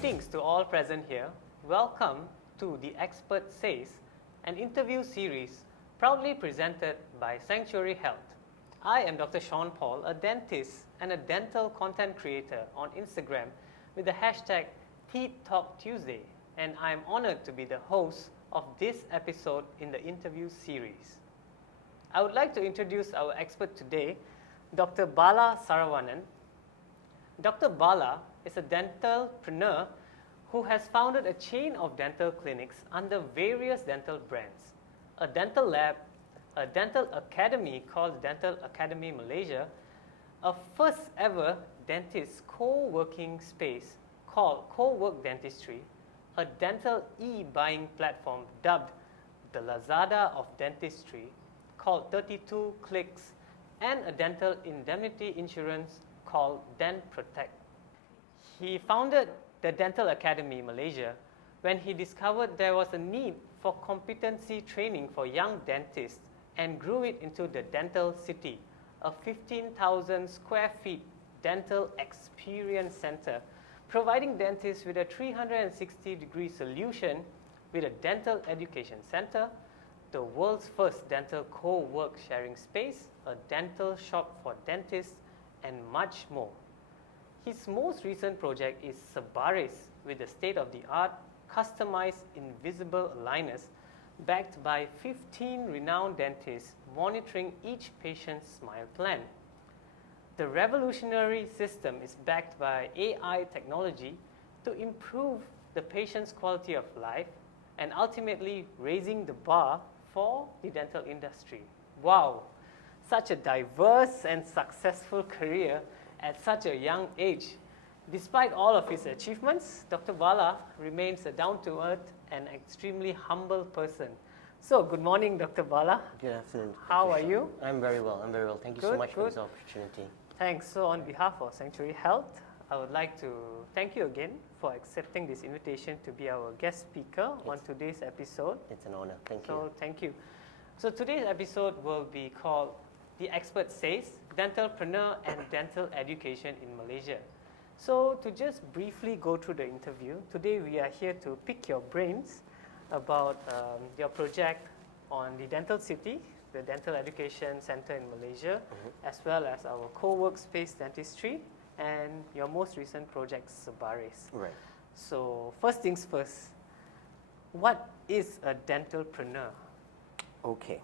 Greetings to all present here. Welcome to The Expert Says, an interview series proudly presented by Sanctuary Health. I am Dr. Sean Paul, a dentist and a dental content creator on Instagram with the hashtag Teeth Talk Tuesday, and I am honored to be the host of this episode in the interview series. I would like to introduce our expert today, Dr. Bala Saravanan. Dr. Bala is a dentalpreneur who has founded a chain of dental clinics under various dental brands, a dental lab, a dental academy called Dental Academy Malaysia, a first ever dentist co-working space called KavoKerr Dentistry, a dental e-buying platform dubbed the Lazada of Dentistry called 32 Clicks, and a dental indemnity insurance called DentProtect. He founded the Dental Academy Malaysia when he discovered there was a need for competency training for young dentists and grew it into the Dental City, a 15,000 square feet dental experience center, providing dentists with a 360-degree solution with a dental education center, the world's first dental co-work sharing space, a dental shop for dentists, and much more. His most recent project is Sabaris, with the state-of-the-art customized invisible aligners backed by 15 renowned dentists monitoring each patient's smile plan. The revolutionary system is backed by AI technology to improve the patient's quality of life and ultimately raising the bar for the dental industry. Wow! Such a diverse and successful career at such a young age. Despite all of his achievements, Dr. Bala remains a down-to-earth and extremely humble person. So, good morning, Dr. Bala. Good afternoon. How are you? I'm very well. Thank you so much for this opportunity. Thanks. So, on behalf of Sanctuary Health, I would like to thank you again for accepting this invitation to be our guest speaker on today's episode. It's an honor. Thank you. So, thank you. So, today's episode will be called The Expert Says, Dentalpreneur and Dental Education in Malaysia. So, to just briefly go through the interview, today we are here to pick your brains about your project on the Dental City, the Dental Education Center in Malaysia, as well as our co-work space dentistry, and your most recent project, Sabaris. Right. So, first things first, what is a dentalpreneur? Okay.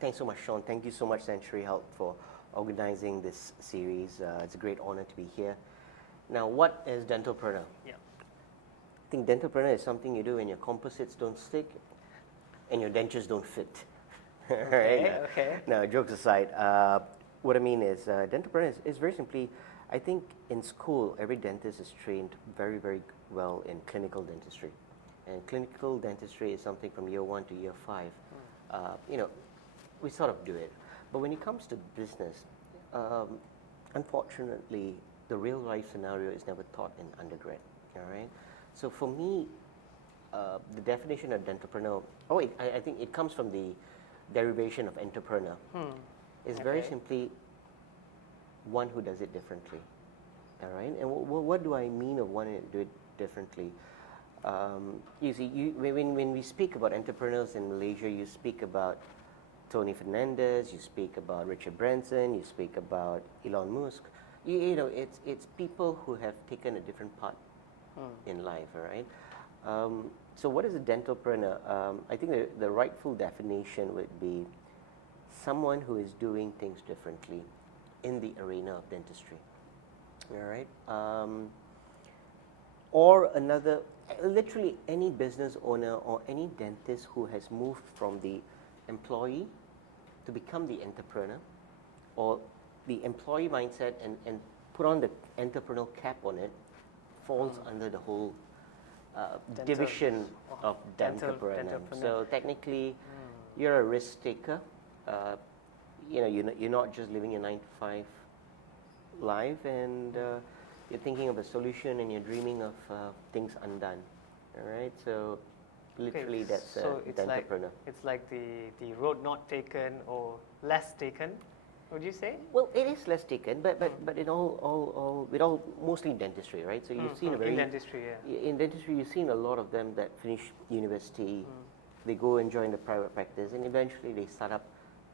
Thanks so much, Sean. Thank you so much, Sanctuary Health, for organizing this series. It's a great honor to be here. Now, what is dentalpreneur? Yeah. I think dentalpreneur is something you do when your composites don't stick and your dentures don't fit. Okay. Now, jokes aside, what I mean is dentalpreneur is very simply, I think in school, every dentist is trained very, very well in clinical dentistry. And clinical dentistry is something from year 1 to year 5. We sort of do it. But when it comes to business, unfortunately, the real life scenario is never taught in undergrad. All right. So for me, the definition of dentalpreneur, I think it comes from the derivation of entrepreneur. It's very simply one who does it differently. All right. And what do I mean of one who do it differently? You see, when we speak about entrepreneurs in Malaysia, you speak about Tony Fernandez, you speak about Richard Branson, you speak about Elon Musk. You know, it's people who have taken a different path in life, all right? So what is a dentalpreneur? I think the rightful definition would be someone who is doing things differently in the arena of dentistry, all right? Or another, literally any business owner or any dentist who has moved from the employee to become the entrepreneur, or the employee mindset and put on the entrepreneurial cap on it, falls under the whole division of dentalpreneur. So technically, you're a risk taker. You're not just living a 9-to-5 life, and you're thinking of a solution and you're dreaming of things undone. All right, so literally that's dentalpreneur. It's like the road not taken or less taken, would you say? Well, it is less taken, but in all mostly dentistry, right? So you've seen a very in dentistry, yeah. in dentistry you've seen a lot of them that finish university, they go and join the private practice, and eventually they start up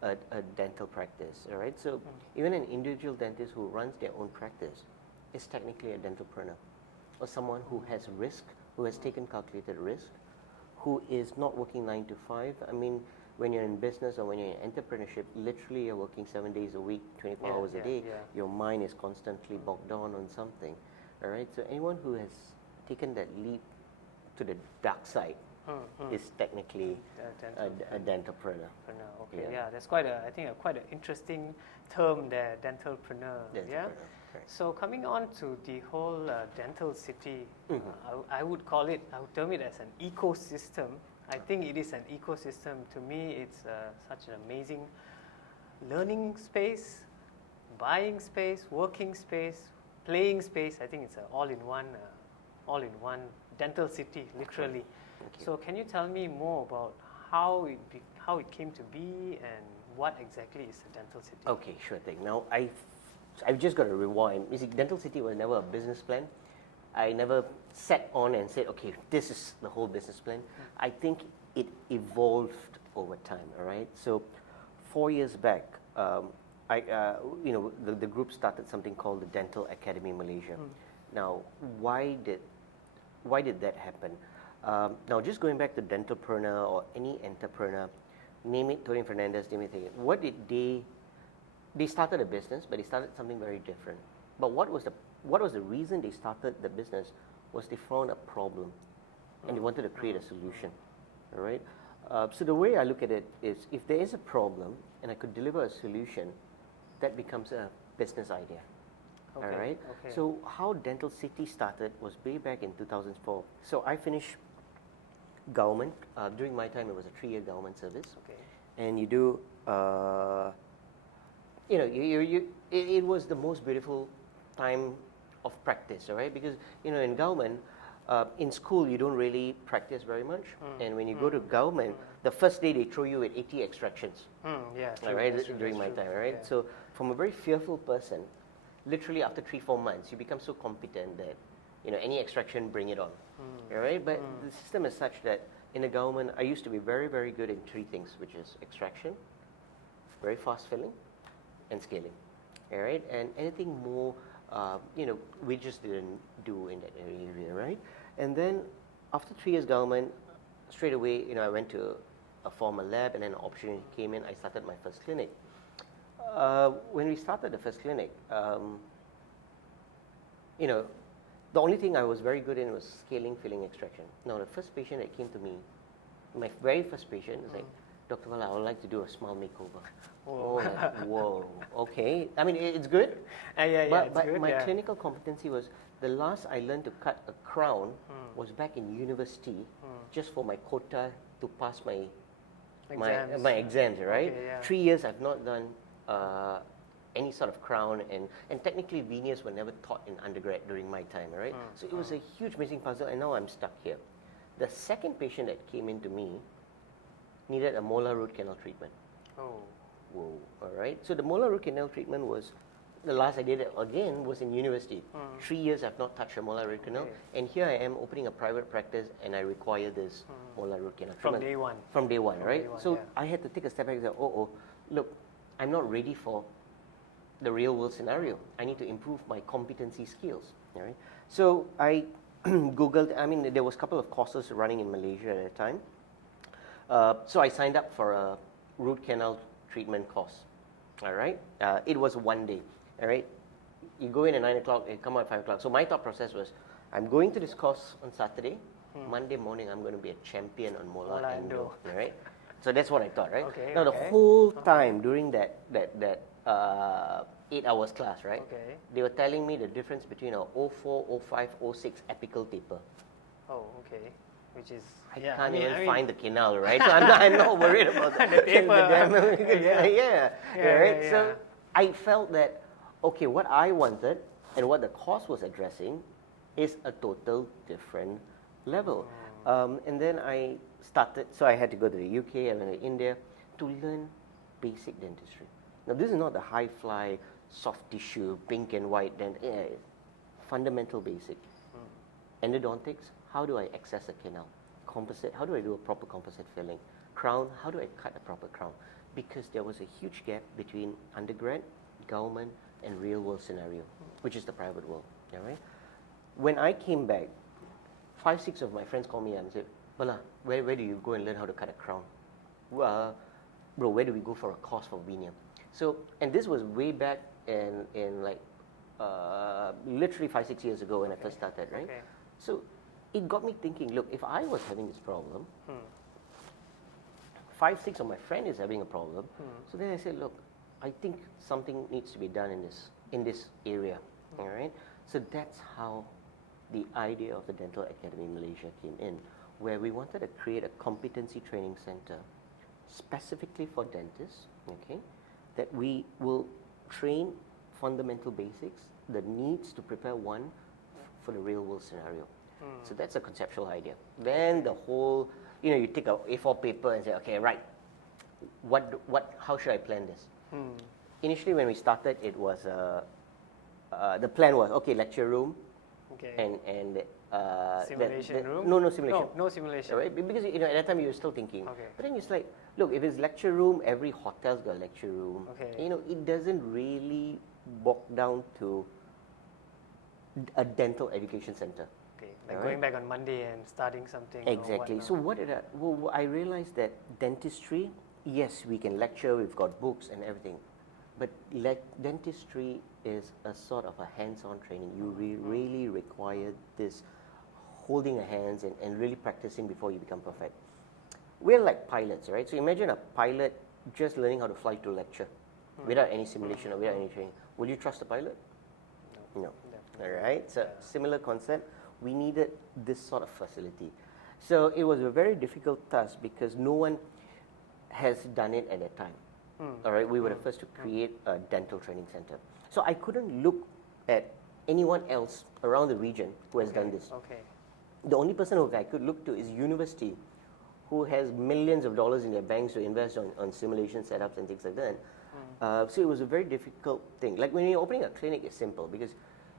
a dental practice, all right? So even an individual dentist who runs their own practice is technically a dentalpreneur, or someone who has risk, who has taken calculated risk, who is not working 9 to 5. I mean, when you're in business or when you're in entrepreneurship, literally you're working 7 days a week, 24 hours a day. Your mind is constantly bogged down on something, all right? So anyone who has taken that leap to the dark side is technically a dentalpreneur. Okay, that's quite I think quite an interesting term there, dentalpreneur. Yeah. Right. So coming on to the whole Dental City, I would term it as an ecosystem. I think it is an ecosystem. To me, it's such an amazing learning space, buying space, working space, playing space. I think it's an all-in-one Dental City, literally. So can you tell me more about how it came to be and what exactly is the Dental City? Okay, sure thing. Now I've just got to rewind. You see, Dental City was never a business plan. I never sat on and said, okay, this is the whole business plan. I think it evolved over time, all right? So 4 years back, the group started something called the Dental Academy Malaysia. Now, why did that happen? Now, just going back to Dentalpreneur or any entrepreneur, name it Tony Fernandez, name it, what did they started a business, but they started something very different. But what was the reason they started the business was they found a problem and they wanted to create a solution, all right? So the way I look at it is if there is a problem and I could deliver a solution, that becomes a business idea. Okay, all right. Okay. So how Dental City started was way back in 2004. So I finished government. During my time, it was a 3-year government service. Okay. And you do, it was the most beautiful time of practice, all right? Because in government, in school you don't really practice very much, and when you go to government, the first day they throw you with 80 extractions. Yeah. True, right. During my time, right? Yeah. So from a very fearful person, literally after 3-4 months, you become so competent that any extraction, bring it on. All right. But the system is such that in the government, I used to be very, very good in 3 things, which is extraction, very fast filling, and scaling. All right. And anything more, we just didn't do in that area, right? And then after 3 years government, straight away, I went to a former lab, and then an opportunity came in. I started my first clinic. When we started the first clinic, the only thing I was very good in was scaling, filling, extraction. Now, the first patient that came to me, my very first patient, was like, Dr. Bala, I would like to do a smile makeover. Whoa, okay. I mean, it's good. But good, my clinical competency was, the last I learned to cut a crown was back in university, just for my quota to pass my exams, right? Okay, 3 years I've not done any sort of crown, and technically veneers were never taught in undergrad during my time, right? So it was a huge missing puzzle, and now I'm stuck here. The second patient that came into me needed a molar root canal treatment. Whoa, all right. So the molar root canal treatment was, the last I did it again was in university. 3 years I've not touched a molar root canal, and here I am opening a private practice, and I require this molar root canal treatment. From day one, right? So I had to take a step back and say, look, I'm not ready for the real world scenario. I need to improve my competency skills, all right? So I Googled, there was a couple of courses running in Malaysia at the time. So I signed up for a root canal treatment course, all right? It was 1 day, all right? You go in at 9 o'clock, you come out at 5 o'clock. So my thought process was, I'm going to this course on Saturday. Monday morning, I'm going to be a champion on molar endo, all right? So that's what I thought, right? Now the whole time during that 8 hours class, right? They were telling me the difference between a 04, 05, 06 apical taper. Which is I can't even find the canal, right? So I'm not worried about the taper. Right? So I felt that what I wanted and what the course was addressing is a total different level. And then I started, so I had to go to the UK, I went to India to learn basic dentistry. Now, this is not the high-fly, soft tissue, pink and white, fundamental basic. Endodontics, how do I access a canal? Composite, how do I do a proper composite filling? Crown, how do I cut a proper crown? Because there was a huge gap between undergrad, government, and real-world scenario, which is the private world. All right? When I came back, 5, 6 of my friends called me and said, Bala, where do you go and learn how to cut a crown? Bro, where do we go for a course for veneer? So, and this was way back in like, literally 5, 6 years ago when I first started, right? Okay. So, it got me thinking, look, if I was having this problem, 5, 6 of my friends is having a problem, so then I said, look, I think something needs to be done in this area, all right? So that's how the idea of the Dental Academy Malaysia came in, where we wanted to create a competency training center specifically for dentists, okay, that we will train fundamental basics, the needs to prepare one for the real world scenario. So that's a conceptual idea. Then the whole, you take a A4 paper and say, okay, right, how should I plan this? Initially, when we started, it was the plan was okay, lecture room, and simulation room. No simulation. No simulation. Right? Because at that time you were still thinking. Okay. But then it's like, look, if it's lecture room, every hotel's got a lecture room. Okay. It doesn't really boil down to a dental education center. Okay. Like going back on Monday and starting something. Exactly. Or So what did I realized that dentistry, yes, we can lecture, we've got books and everything, but dentistry is a sort of a hands-on training. You really require this holding your hands and really practicing before you become perfect. We're like pilots, right? So imagine a pilot just learning how to fly to a lecture without any simulation or without any training. Will you trust a pilot? No. All right. So similar concept. We needed this sort of facility. So it was a very difficult task because no one has done it at that time. All right. We were the first to create a dental training center. So I couldn't look at anyone else around the region who has done this. Okay. The only person who I could look to is university, who has millions of dollars in their banks to invest on simulation setups and things like that. So it was a very difficult thing. Like when you're opening a clinic, it's simple because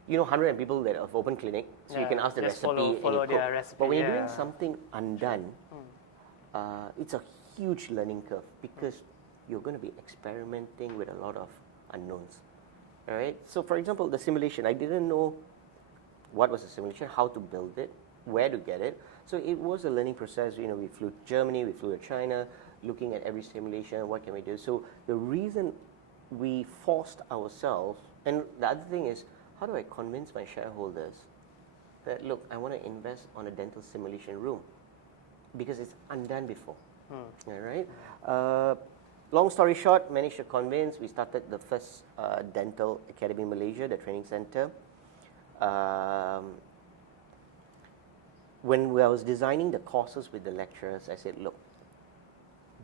100 people that have open clinic, so you can ask the recipe follow and you cook. their recipe, But when you're doing something undone, it's a huge learning curve because you're going to be experimenting with a lot of unknowns. All right. So for example, the simulation, I didn't know what was a simulation, how to build it, where to get it. So it was a learning process. We flew to Germany, we flew to China, looking at every simulation, what can we do? So the reason we forced ourselves, and the other thing is, how do I convince my shareholders that, look, I want to invest on a dental simulation room because it's undone before. All right. Long story short, managed to convince. We started the first Dental Academy Malaysia, the training center. When I was designing the courses with the lecturers, I said, look,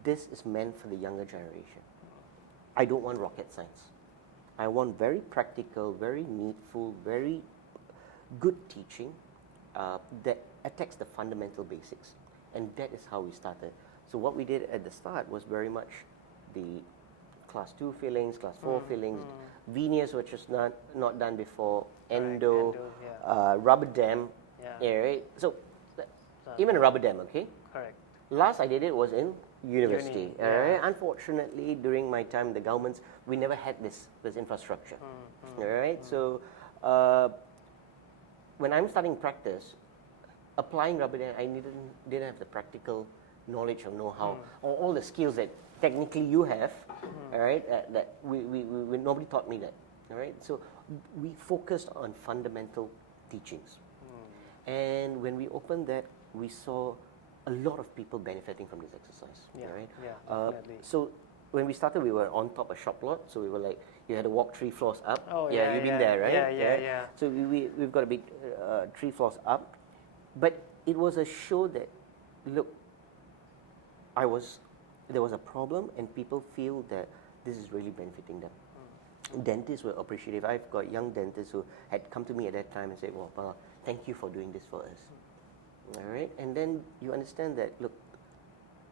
this is meant for the younger generation. I don't want rocket science. I want very practical, very needful, very good teaching that attacks the fundamental basics. And that is how we started. So what we did at the start was very much the class 2 fillings, class 4 fillings, veneers which was not done before, endo, rubber dam, right? So even a rubber dam, okay? Correct. Last I did it was in university. Right? Unfortunately, during my time, the governments, we never had this infrastructure. All right. So when I'm starting practice, applying rubber dam, I didn't have the practical knowledge or know-how or all the skills that technically you have. All right. That we nobody taught me that. All right. So we focused on fundamental teachings, and when we opened that, we saw a lot of people benefiting from this exercise. Right? Definitely. So when we started, we were on top of a shop lot. So we were like, you had to walk 3 floors up. Oh, you've been there, right? Yeah. So we've got to be 3 floors up. But it was a show that, look, there was a problem and people feel that this is really benefiting them. Dentists were appreciative. I've got young dentists who had come to me at that time and said, well, Bala, thank you for doing this for us. All right, and then you understand that, look,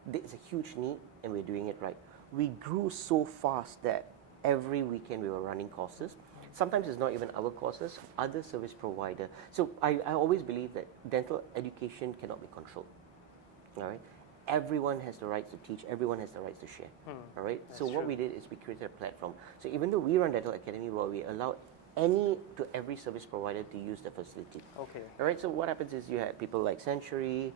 there's a huge need and we're doing it right. We grew so fast that every weekend we were running courses. Sometimes it's not even our courses, other service provider. So I always believe that dental education cannot be controlled. All right? Everyone has the rights to teach, everyone has the rights to share. All right? So what we did is we created a platform. So even though we run Dental Academy, well, we allow every service provider to use the facility. Okay. All right? So what happens is you have people like Century,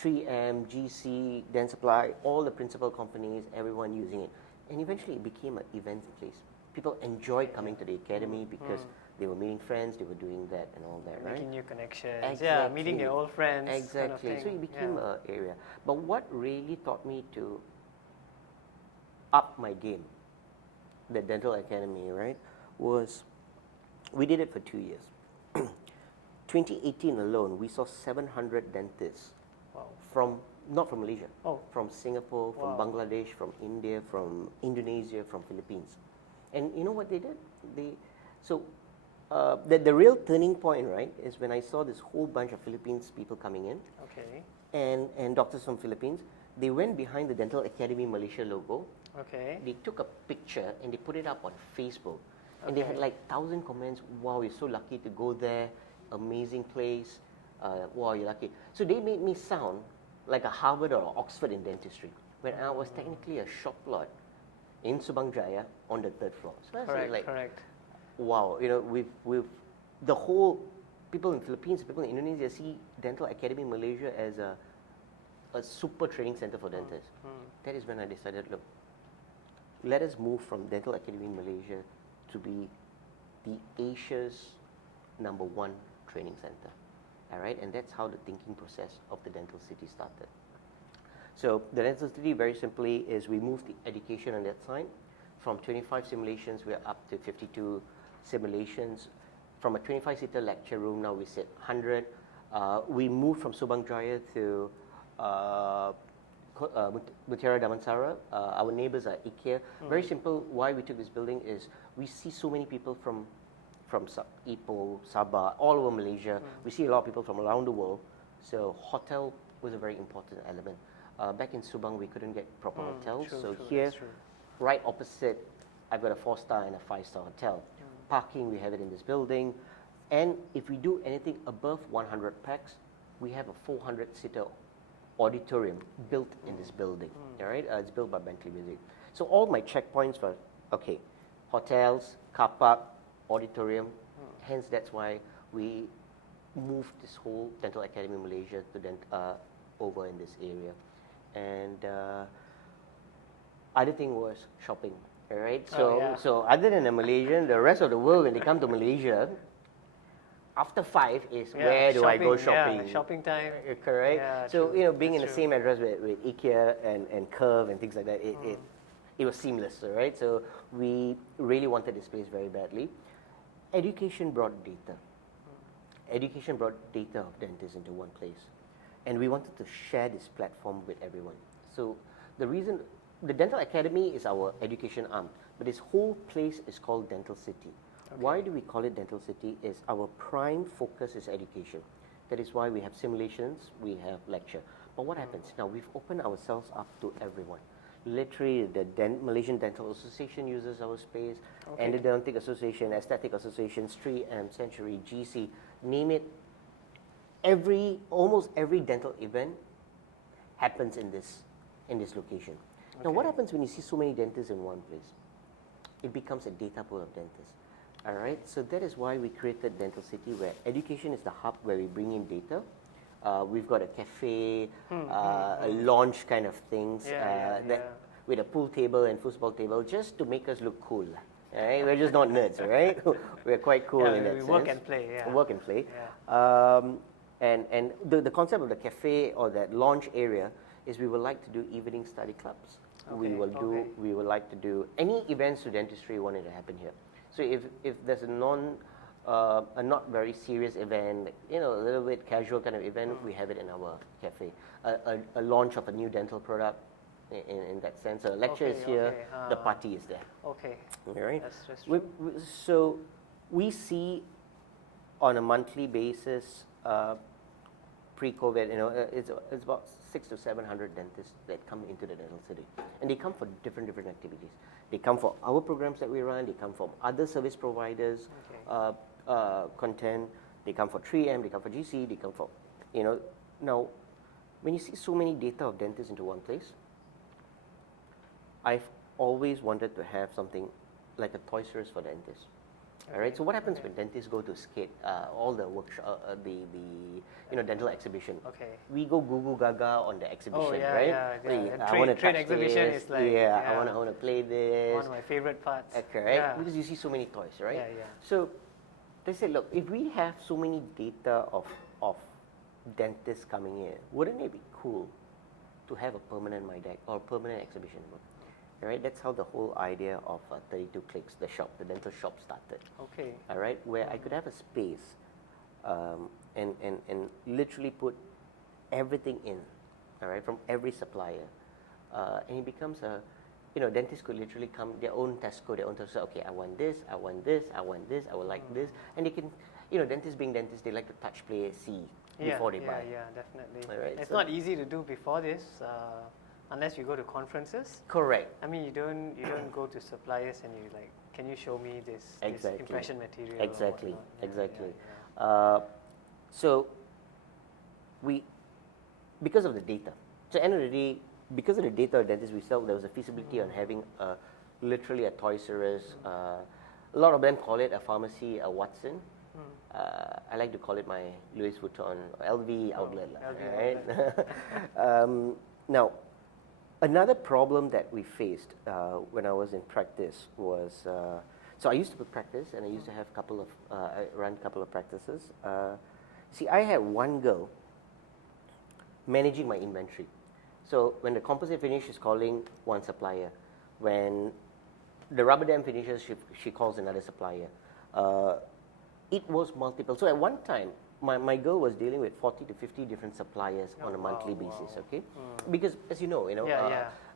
3M, GC, Dentsply, all the principal companies, everyone using it. And eventually it became an event place. People enjoyed coming to the academy because they were meeting friends, they were doing that and all that, right? Making new connections. Exactly. Yeah, meeting their old friends. Exactly. Kind of thing. So it became an area. But what really taught me to up my game, the Dental Academy, right, was we did it for 2 years. 2018 alone, we saw 700 dentists not from Malaysia, from Singapore, from Bangladesh, from India, from Indonesia, from Philippines. And you know what they did? The real turning point, right, is when I saw this whole bunch of Philippines people coming in. Okay. And doctors from Philippines. They went behind the Dental Academy Malaysia logo. Okay. They took a picture and they put it up on Facebook. And they had like 1,000 comments. Wow, you're so lucky to go there. Amazing place. Wow, you're lucky. So they made me sound like a Harvard or Oxford in dentistry, when I was technically a shop lot in Subang Jaya on the 3rd floor. So I was like, wow, you know, we've the whole people in Philippines, people in Indonesia see Dental Academy Malaysia as a super training center for dentists. That is when I decided, look, let us move from Dental Academy Malaysia to be the Asia's #1 training center. All right, and that's how the thinking process of the Dental City started. So the Dental City, very simply, is we moved the education on that side. From 25 simulations, we're up to 52 simulations. From a 25-seater lecture room, now we sit 100. We moved from Subang Jaya to Mutiara Damansara. Our neighbors are IKEA. Very simple, why we took this building is we see so many people from Ipoh, Sabah, all over Malaysia. We see a lot of people from around the world. So hotel was a very important element. Back in Subang, we couldn't get proper hotels. Here, right opposite, I've got a 4-star and a 5-star hotel. Parking, we have it in this building. And if we do anything above 100 pax, we have a 400-seater auditorium built in this building. All right, it's built by Bentley Music. So all my checkpoints were, okay, hotels, car park, auditorium. Hence, that's why we moved this whole Dental Academy Malaysia to over in this area. And other thing was shopping. All right. So other than the Malaysian, the rest of the world, when they come to Malaysia, after 5 is where do I go shopping? Yeah, shopping time. Correct. Yeah, so you know, being in the same address with IKEA and Curve and things like that, it was seamless. Right. So we really wanted this place very badly. Education brought data. Education brought data of dentists into one place. And we wanted to share this platform with everyone. So the reason, the Dental Academy is our education arm, but this whole place is called Dental City. Why do we call it Dental City? Is our prime focus is education. That is why we have simulations, we have lecture. But what happens? Now we've opened ourselves up to everyone. Literally, the Malaysian Dental Association uses our space, Endodontic Association, Aesthetic Association, 3M, Century, GC, name it. Almost every dental event happens in this location. Now, what happens when you see so many dentists in one place? It becomes a data pool of dentists. All right, so that is why we created Dental City, where education is the hub where we bring in data. We've got a cafe, a lounge kind of things, with a pool table and football table, just to make us look cool. Right? We're just not nerds, right? We're quite cool in that sense. Work and play. Work and play. And the concept of the cafe or that lounge area is we would like to do evening study clubs. We would like to do any events to dentistry wanted to happen here. So if there's a not very serious event, a little bit casual kind of event, we have it in our cafe. A launch of a new dental product, in that sense. A lecture is here, the party is there. Okay. All right. That's true. So we see on a monthly basis, pre-COVID, it's about 600 to 700 dentists that come into the Dental City, and they come for different activities. They come for our programs that we run. They come from other service providers, content. They come for 3M. They come for GC. They come for, now, when you see so many data of dentists into one place, I've always wanted to have something like a Toys R Us for dentists. All right. So what happens when dentists go to skate all the workshop, the dental exhibition? Okay. We go goo gaga on the exhibition, Oh yeah, right? yeah. I want to Trade touch exhibition this. is like I want to play this. one of my favorite parts. Correct. Yeah. Because you see so many toys, right? Yeah, yeah. So they said, look, if we have so many data of dentists coming in, wouldn't it be cool to have a permanent MyDeck or a permanent exhibition book? All right, that's how the whole idea of 32 Clicks, the dental shop started. Okay. All right, where I could have a space and literally put everything in, all right, from every supplier, and it becomes a, dentists could literally come their own Tesco, their own Tesco. Okay, I want this, I want this, I want this, I would like this, and they can, dentists being dentists, they like to touch, play, see before they buy. Yeah, definitely. All right, it's so not easy to do before this. Unless you go to conferences. Correct. I mean, you don't go to suppliers and you like, can you show me this impression material? Exactly. Or Exactly. Yeah. So because of the data. So end of the day, because of the data of dentists we sell, there was a feasibility on having literally a Toys R Us. A lot of them call it a pharmacy, a Watson. I like to call it my Louis Vuitton LV outlet. LV right? Now, another problem that we faced when I was in practice was, so I used to practice and I used to have I ran a couple of practices. See, I had one girl managing my inventory. So when the composite finish is calling one supplier, when the rubber dam finishes, she calls another supplier. It was multiple. So at one time, my girl was dealing with 40 to 50 different suppliers on a monthly basis, okay? Because as you know,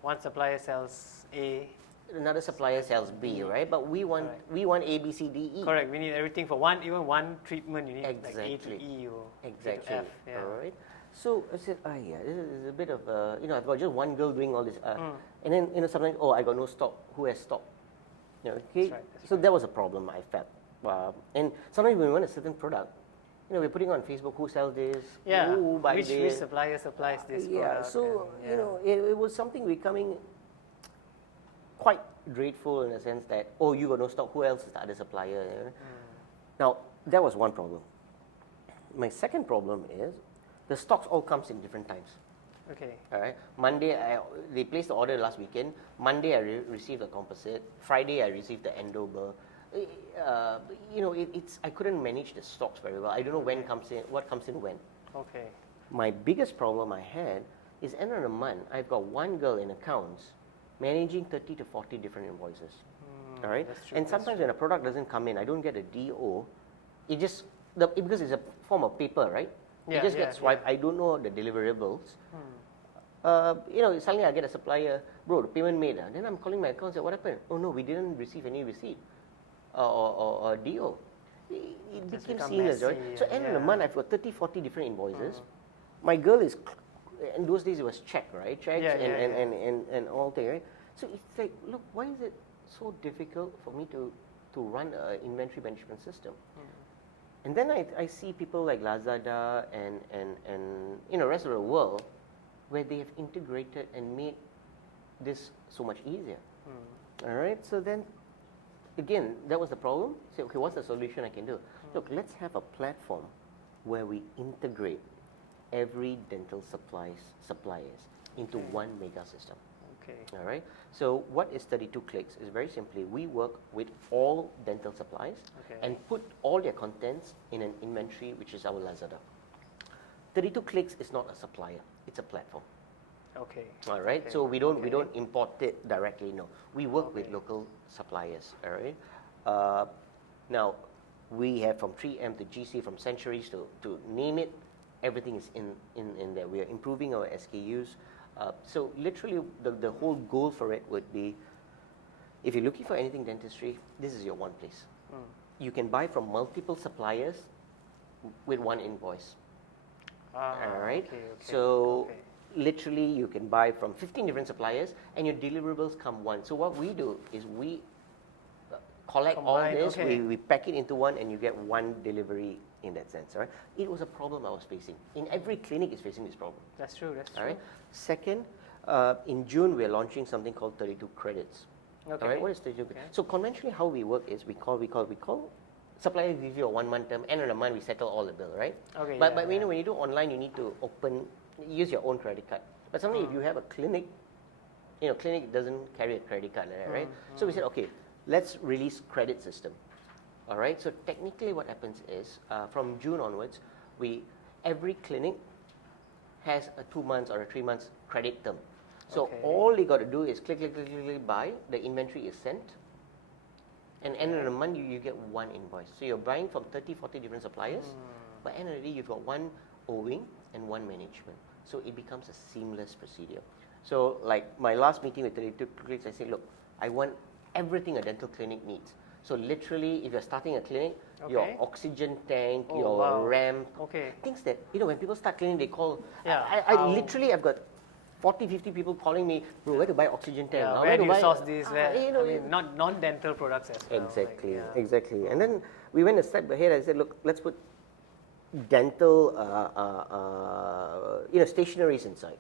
one supplier sells A, another supplier sells B, right? But we want A, B, C, D, E. Correct. We need everything for even one treatment. You need like A to E or A to F. Yeah. All right. So I said, this is a bit of I've got just one girl doing all this, and then sometimes I got no stock. Who has stock? Okay. That's right. That was a problem I felt, and sometimes when we want a certain product, we're putting on Facebook who sells this, who buys this. Which supplier supplies this product. So, it was something becoming quite dreadful in the sense that, you got no stock, who else is the other supplier? Now, that was one problem. My second problem is, the stocks all comes in different times. Okay. All right. Monday, they placed the order last weekend. Monday, I received a composite. Friday, I received the endo burr. I couldn't manage the stocks very well. I don't know what comes in when. Okay. My biggest problem I had is end of the month, I've got one girl in accounts managing 30 to 40 different invoices. All right. And sometimes when a product doesn't come in, I don't get a DO. Because it's a form of paper, right? It just gets swiped. I don't know the deliverables. Suddenly I get a supplier, bro, the payment made. Then I'm calling my account and say, what happened? Oh no, we didn't receive any receipt or DO. It became seamless, right? So end of the month, I've got 30, 40 different invoices. My girl is, in those days it was check, right? Checks and all things, right? So it's like, look, why is it so difficult for me to run an inventory management system? And then I see people like Lazada and rest of the world where they have integrated and made this so much easier. All right, so then again, that was the problem. Say, okay, what's the solution I can do? Look, let's have a platform where we integrate every dental suppliers into one mega system. Okay. All right. So what is 32 Clicks? Is very simply we work with all dental supplies and put all their contents in an inventory, which is our Lazada. 32 Clicks is not a supplier; it's a platform. Okay. All right. Okay. So we don't import it directly. No, we work with local suppliers. All right. Now we have from 3M to GC, from Centuries to name it, everything is in there. We are improving our SKUs. So literally, the whole goal for it would be, if you're looking for anything dentistry, this is your one place. You can buy from multiple suppliers with one invoice. All right. Okay. So literally you can buy from 15 different suppliers and your deliverables come once. So what we do is we collect Combine, all this, okay. we pack it into one, and you get one delivery in that sense. All right? It was a problem I was facing. In every clinic is facing this problem. That's true. That's true. All right. Second, in June we are launching something called 32 credits. Okay. All right. What is 32? Okay. So conventionally, how we work is we call. Suppliers give you a 1 month term. End of the month we settle all the bill, right? Okay. But you know, when you do online, you need to use your own credit card. But suddenly, if you have a clinic, you know, clinic doesn't carry a credit card, right? So we said, okay, let's release credit system. All right. So technically, what happens is from June onwards, every clinic has a 2 months or a 3 months credit term. So all you got to do is click, buy. The inventory is sent. And end of the month, you get one invoice. So you're buying from 30, 40 different suppliers. By end of the day, you've got one owing and one management. So it becomes a seamless procedure. So like my last meeting with 32 clinics, I said, look, I want everything a dental clinic needs. So literally, if you're starting a clinic, your oxygen tank, your ramp, things that, you know, when people start clinic, they call. I literally, I've got 40, 50 people calling me, bro, where to buy oxygen tank? Yeah, where do you source these? Not non-dental products as well. Exactly, exactly. And then we went a step ahead. I said, look, let's put dental, stationaries inside,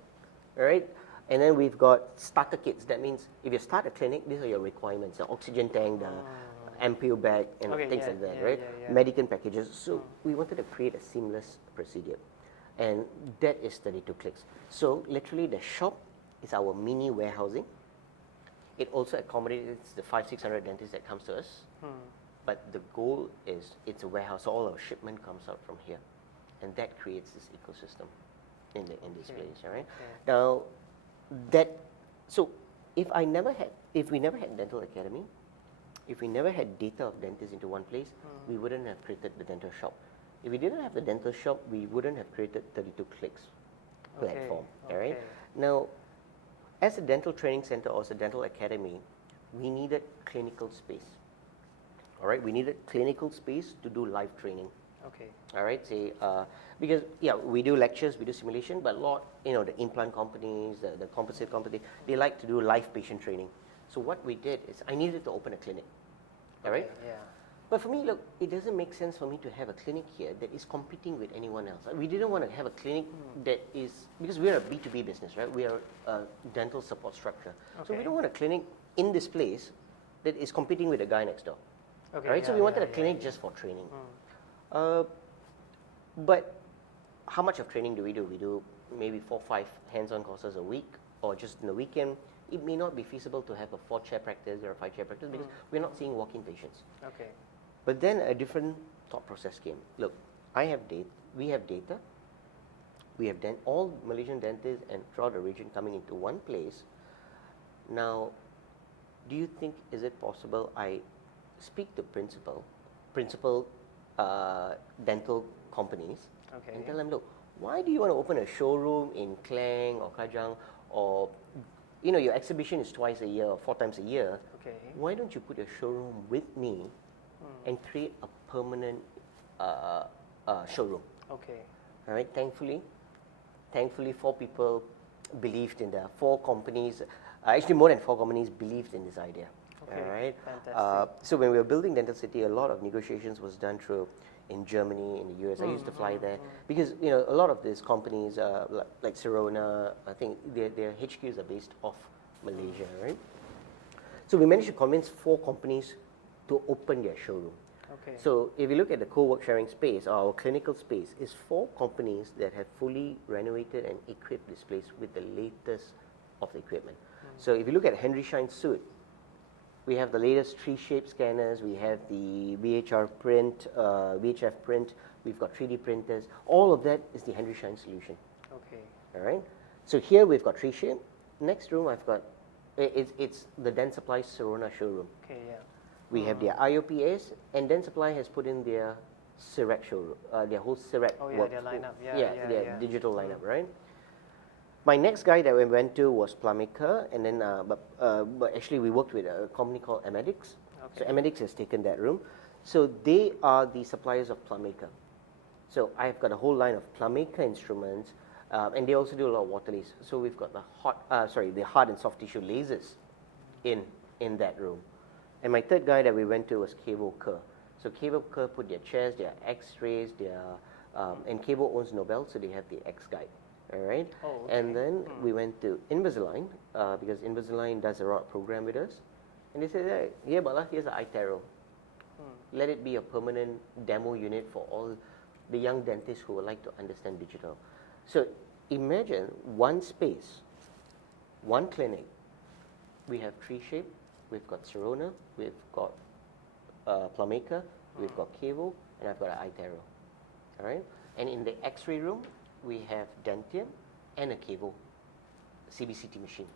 all right? And then we've got starter kits. That means if you start a clinic, these are your requirements: the oxygen tank, the ampoule bag, and things like that, right? Medicine packages. So we wanted to create a seamless procedure. And that is 32 clicks. So literally the shop is our mini warehousing. It also accommodates the 500-600 dentists that comes to us. But the goal is it's a warehouse. So all our shipment comes out from here. And that creates this ecosystem in this place, all right? Now, so if we never had Dental Academy, if we never had data of dentists into one place, we wouldn't have created the dental shop. If we didn't have the dental shop, we wouldn't have created 32 Clicks platform, all right? Now, as a dental training center or as a dental academy, we needed clinical space, all right? We needed clinical space to do live training. All right, because we do lectures, we do simulation, but a lot, the implant companies, the composite company, they like to do live patient training. So what we did is I needed to open a clinic, all right? But for me, look, it doesn't make sense for me to have a clinic here that is competing with anyone else. We didn't want to have a clinic that is, because we're a B2B business, right? We are a dental support structure. So we don't want a clinic in this place that is competing with the guy next door, right? So we wanted a clinic just for training. But how much of training do? We do maybe 4 or 5 hands-on courses a week, or just in the weekend. It may not be feasible to have a 4-chair practice or a 5-chair practice because we're not seeing walk-in patients. But then a different thought process came. Look, we have data. We have all Malaysian dentists and throughout the region coming into one place. Now, do you think, is it possible I speak to principal dental companies and tell them, look, why do you want to open a showroom in Klang or Kajang, or your exhibition is twice a year or 4 times a year? Why don't you put a showroom with me and create a permanent showroom? All right. Thankfully, 4 people believed in that. 4 companies, actually more than 4 companies believed in this idea. All right. Fantastic. So when we were building Dental City, a lot of negotiations was done through in Germany, in the US. I used to fly there because a lot of these companies, like Sirona, I think their HQs are based off Malaysia, right? So we managed to convince 4 companies to open their showroom. So if you look at the co-work sharing space, our clinical space is 4 companies that have fully renovated and equipped this place with the latest of the equipment. So if you look at Henry Schein suite, we have the latest 3-shape scanners, we have the VHF print, we've got 3D printers. All of that is the Henry Schein solution. All right. So here we've got 3-shape. Next room I've got, it's the Dentsply Sirona showroom. We have their IOPS, and Dentsply has put in their Sirac showroom, their whole Sirac their lineup. Their digital lineup, right? My next guy that we went to was Planmeca, and then but actually we worked with a company called Amedix. So Amedix has taken that room. So they are the suppliers of Planmeca. So I've got a whole line of Planmeca instruments, And they also do a lot of water laser. So we've got the hard and soft tissue lasers in that room. And my third guy that we went to was KavoKerr. So KavoKerr put their chairs, their X-rays, and Kavo owns Nobel, so they have the X-Guide. All right. Oh, okay. And then we went to Invisalign because Invisalign does a rod program with us, and they said, hey, "Here, Bala, here's an iTero. Let it be a permanent demo unit for all the young dentists who would like to understand digital." So imagine one space, one clinic. We have tree shape. We've got Sirona. We've got Planmeca. We've got Kavo, and I've got an iTero. All right. And in the X-ray room, we have Dentium and a Kavo CBCT machine.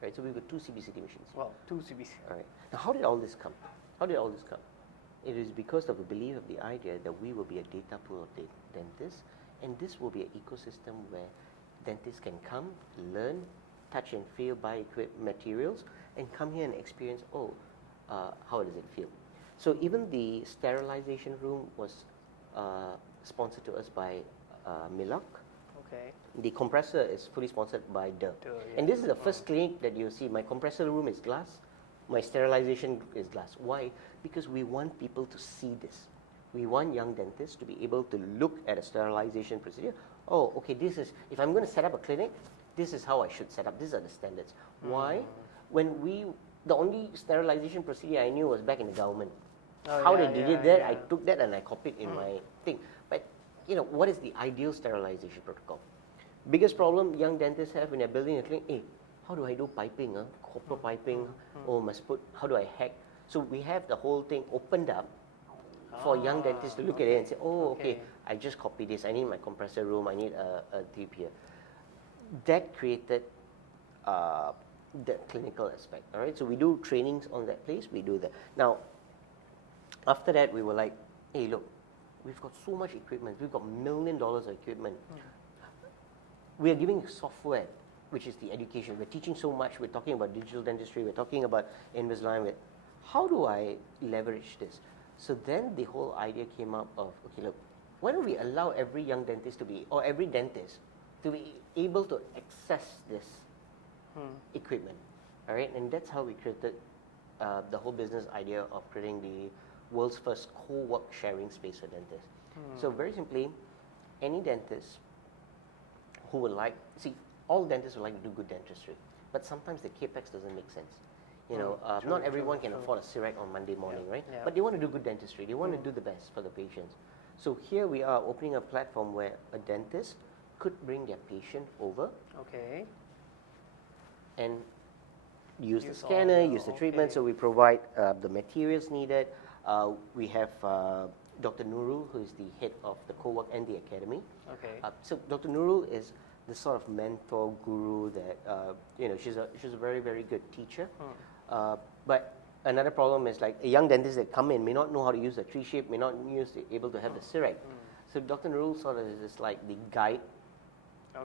Right, so we've got 2 CBCT machines. Wow, 2 CBC. All right. Now, how did all this come? It is because of the belief of the idea that we will be a data pool of dentists, and this will be an ecosystem where dentists can come, learn, touch and feel, buy equipment, materials, and come here and experience, how does it feel? So even the sterilization room was sponsored to us by Milok. Okay. The compressor is fully sponsored by Yeah. And this is the first clinic that you'll see. My compressor room is glass. My sterilization is glass. Why? Because we want people to see this. We want young dentists to be able to look at a sterilization procedure. Oh, okay, this is, if I'm going to set up a clinic, this is how I should set up. These are the standards. Why? The only sterilization procedure I knew was back in the government. How they did that, I took that and I copied in my thing. But, what is the ideal sterilization protocol? Biggest problem young dentists have when they're building a clinic, how do I do piping, copper piping, how do I hack? So we have the whole thing opened up for young dentists to look at it and say, okay, I just copied this, I need my compressor room, I need a tip here. That created the clinical aspect, all right? So we do trainings on that place, we do that. Now, after that, we were like, hey, look, we've got so much equipment, we've got $1 million of equipment. We are giving software, which is the education. We're teaching so much, we're talking about digital dentistry, we're talking about Invisalign. How do I leverage this? So then the whole idea came up of, okay, look, why don't we allow every young dentist or every dentist to be able to access this equipment, all right? And that's how we created the whole business idea of creating the world's first co-work sharing space for dentists. So very simply, any dentist who would all dentists would like to do good dentistry, but sometimes the capex doesn't make sense. Not everyone can afford a CIREC on Monday morning, right? Yeah. But they want to do good dentistry. They want to do the best for the patients. So here we are opening a platform where a dentist could bring their patient over. Okay. And use the scanner, use the treatment. So we provide the materials needed. We have Dr. Nurul, who is the head of the co-work and the academy. Okay. So Dr. Nurul is the sort of mentor guru that she's a very, very good teacher. But another problem is like a young dentist that come in may not know how to use the tree shape, may not able to have the CIREC. So Dr. Nurul sort of is like the guide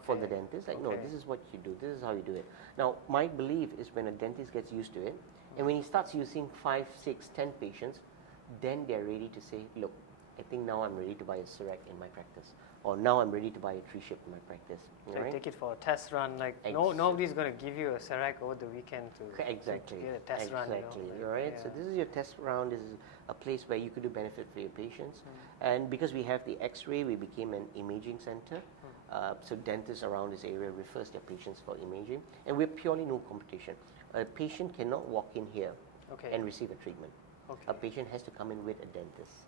for the dentist. Like, no, this is what you do. This is how you do it. Now, my belief is when a dentist gets used to it, and when he starts using 5, 6, 10 patients, then they're ready to say, look, I think now I'm ready to buy a CIREC in my practice. Or now I'm ready to buy a tree shape in my practice. So take it for a test run. Like nobody's going to give you a CIREC over the weekend to get a test run. Exactly. Right. So this is your test round. This is a place where you could do benefit for your patients. And because we have the X-ray, we became an imaging center. So dentists around this area refers their patients for imaging, and we're purely no competition. A patient cannot walk in here and receive a treatment. A patient has to come in with a dentist.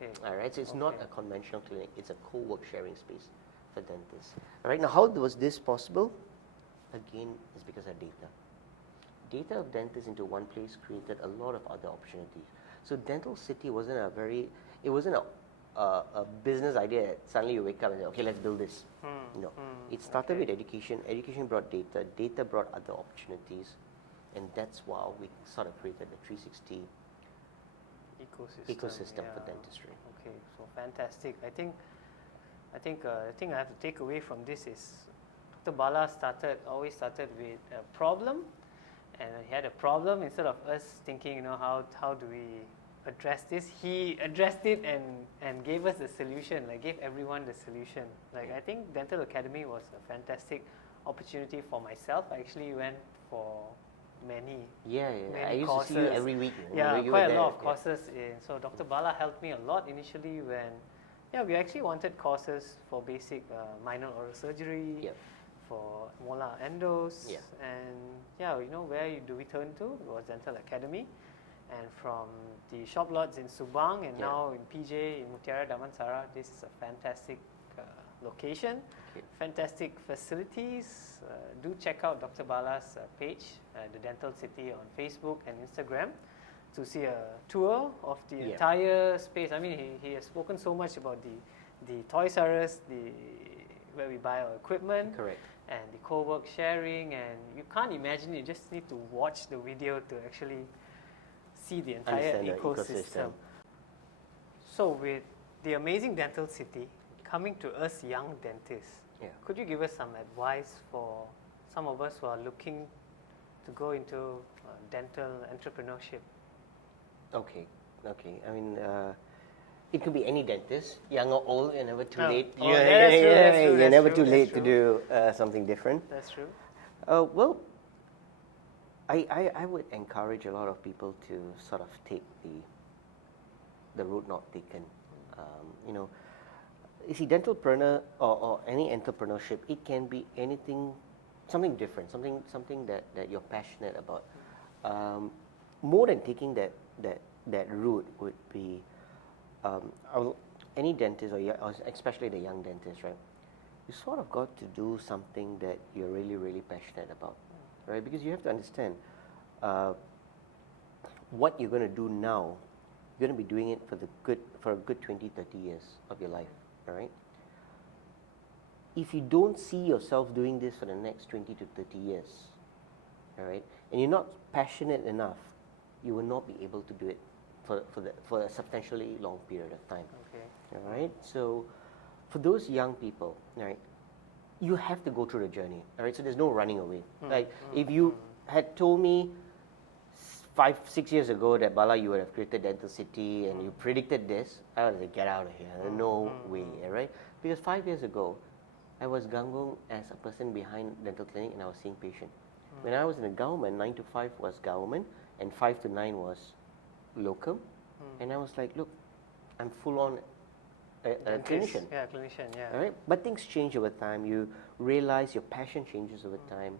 Okay. All right, so it's not a conventional clinic, it's a co-work sharing space for dentists. All right, now how was this possible? Again, it's because of data. Data of dentists into one place created a lot of other opportunities. So Dental City wasn't a business idea that suddenly you wake up and say, okay, let's build this. No, it started with education. Education brought data. Data brought other opportunities. And that's why we sort of created the 360 ecosystem for dentistry. Okay, so fantastic. I think the thing I have to take away from this is Dr. Bala always started with a problem, and he had a problem. Instead of us thinking, how do we address this. He addressed it and gave us the solution, like gave everyone the solution. Like I think Dental Academy was a fantastic opportunity for myself. I actually went for many I used courses. to see you every week. Yeah, you quite were a lot there. of courses in. So Dr. Bala helped me a lot initially when, we actually wanted courses for basic minor oral surgery, Yep. for molar endos, Yeah. and where do we turn to? It was Dental Academy, and from the shop lots in Subang and now in PJ in Mutiara Damansara, this is a fantastic location. Okay. Fantastic facilities. Do check out Dr. Bala's page, the Dental City, on Facebook and Instagram to see a tour of the entire space. I mean, he has spoken so much about the Toys R Us, where we buy our equipment, Correct. and the co-work sharing, and you can't imagine it. You just need to watch the video to actually see the entire Understand the ecosystem. So with the amazing Dental City coming to us young dentists, could you give us some advice for some of us who are looking to go into dental entrepreneurship? Okay. I mean, it could be any dentist, young or old. You're never too late. That's true. You're never too That's late true. to do something different. That's true. Well, I would encourage a lot of people to sort of take the route not taken. You see, dentalpreneur or any entrepreneurship, it can be anything, something different, something that you're passionate about. More than taking that route would be any dentist, or especially the young dentist, right? You sort of got to do something that you're really, really passionate about, right? Because you have to understand what you're going to do now. You're going to be doing it for a good 20, 30 years of your life, all right? If you don't see yourself doing this for the next 20 to 30 years, all right, and you're not passionate enough, you will not be able to do it for a substantially long period of time. Okay. All right. So, for those young people, right, you have to go through the journey. All right. So there's no running away. Like if you had told me 5, 6 years ago that Bala, you would have created Dental City and you predicted this, I would have said, get out of here. No way. All right. Because 5 years ago, I was gangung as a person behind dental clinic and I was seeing patient. When I was in the government, 9 to 5 was government and 5 to 9 was local. And I was like, look, I'm full on a clinician. Yeah, clinician, yeah. All right? But things change over time. You realize your passion changes over time.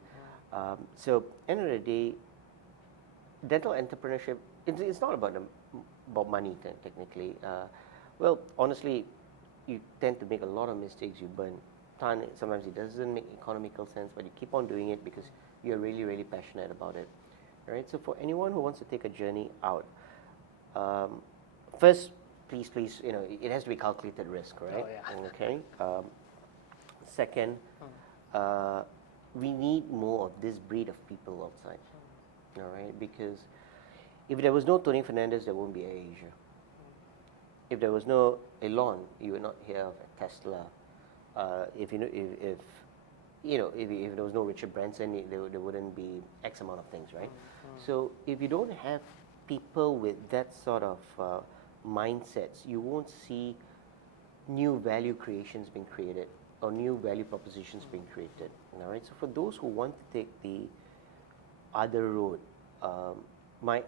So, end of the day, dental entrepreneurship, it's not about money technically. Well, honestly, you tend to make a lot of mistakes. You burn ton. Sometimes it doesn't make economical sense, but you keep on doing it because you're really, really passionate about it. All right? So for anyone who wants to take a journey out, first, please, it has to be calculated risk, right? Oh, yeah. Okay. Second, we need more of this breed of people outside. All right, because if there was no Tony Fernandez, there won't be AirAsia. If there was no Elon, you would not hear of Tesla. If there was no Richard Branson, there wouldn't be X amount of things, right? So if you don't have people with that sort of mindsets, you won't see new value creations being created or new value propositions being created. All right. So for those who want to take the other road, my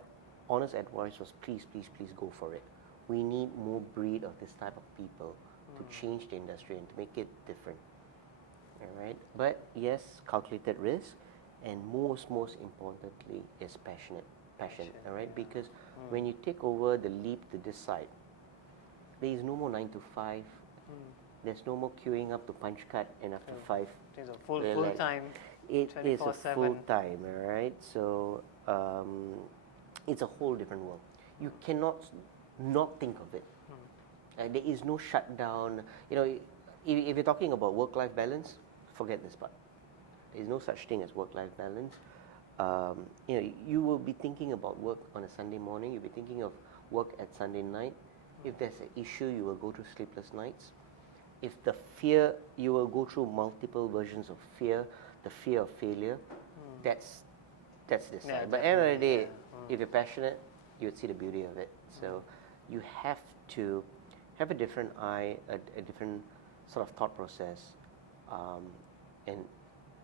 honest advice was please go for it. We need more breed of this type of people to change the industry and to make it different. All right. But yes, calculated risk, and most importantly is passion. All right, because when you take over the leap to this side, there is no more 9 to 5. There's no more queuing up to punch card and after 5. It's a full time. It is a full time, all right? So it's a whole different world. You cannot not think of it. There is no shutdown. If you're talking about work-life balance, forget this part. There is no such thing as work-life balance. You will be thinking about work on a Sunday morning. You'll be thinking of work at Sunday night. If there's an issue, you will go through sleepless nights. If the fear, you will go through multiple versions of fear. The fear of failure. That's this side. But at the end of the day, if you're passionate, you would see the beauty of it. So you have to have a different eye, a different sort of thought process, and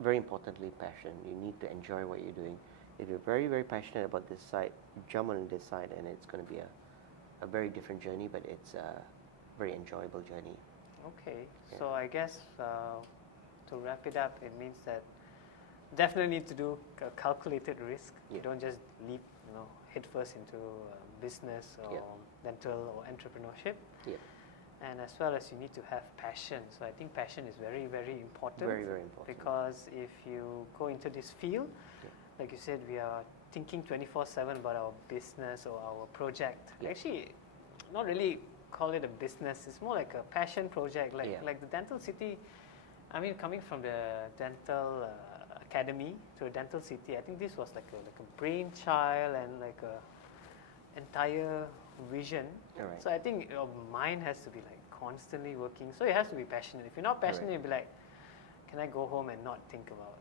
very importantly, passion. You need to enjoy what you're doing. If you're very, very passionate about this side, jump on this side, and it's going to be a very different journey, but it's a very enjoyable journey. Okay, Yeah. so I guess to wrap it up, it means that definitely need to do a calculated risk. You Yeah. don't just leap, headfirst into business or Yeah. dental or entrepreneurship. Yeah, And as well as you need to have passion. So I think passion is very, very important. very, very important. Because if you go into this field, Yeah. like you said, we are thinking 24/7 about our business or our project. Yeah. Actually, not really call it a business. It's more like a passion project. Like the Dental City. I mean, coming from the Dental Academy to the Dental City, I think this was like a brainchild and like a entire vision. All right. So I think your mind has to be like constantly working. So it has to be passionate. If you're not passionate, you'll be like, can I go home and not think about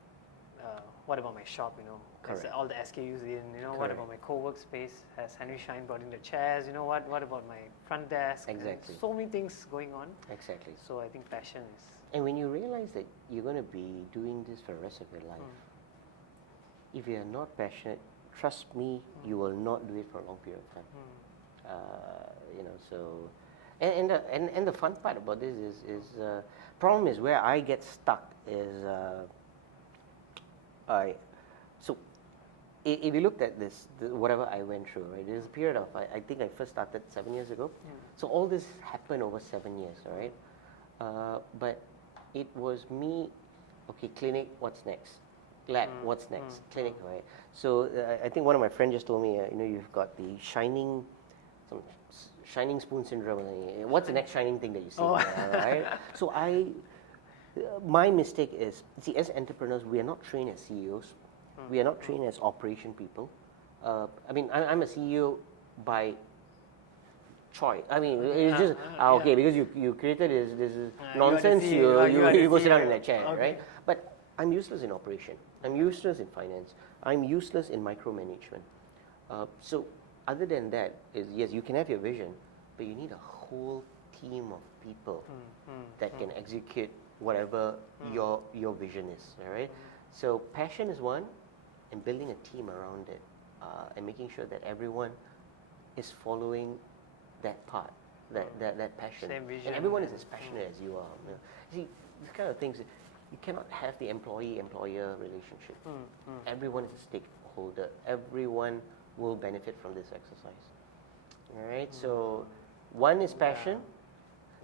what about my shop? Has Correct. all the SKUs in. What Correct. about my co-work space? Has Henry Schein brought in the chairs? What about my front desk? And Exactly. so many things going on. Exactly. So I think passion is. And when you realize that you're going to be doing this for the rest of your life, if you're not passionate, trust me, you will not do it for a long period of time. So, and the fun part about this is problem is where I get stuck is if you looked at this, whatever I went through, right? There's a period of I think I first started 7 years ago, so all this happened over 7 years, right? But it was me, okay, clinic, what's next? Lab, what's next? Clinic, right? So I think one of my friends just told me, you've got the shining spoon syndrome. What's the next shining thing that you see? Right? So my mistake is, see, as entrepreneurs, we are not trained as CEOs. We are not trained as operation people. I mean, I'm a CEO by choice. I mean, it's just okay because you created this nonsense. You go sit down in that chair, right? But I'm useless in operation. I'm useless in finance. I'm useless in micromanagement. So other than that, yes, you can have your vision, but you need a whole team of people that can execute whatever your vision is. All right. So passion is one, and building a team around it, and making sure that everyone is following that part, that passion. Same vision. And everyone is as passionate as you are. See, these kind of things, you cannot have the employee-employer relationship. Everyone is a stakeholder. Everyone will benefit from this exercise. All right. So, one is passion.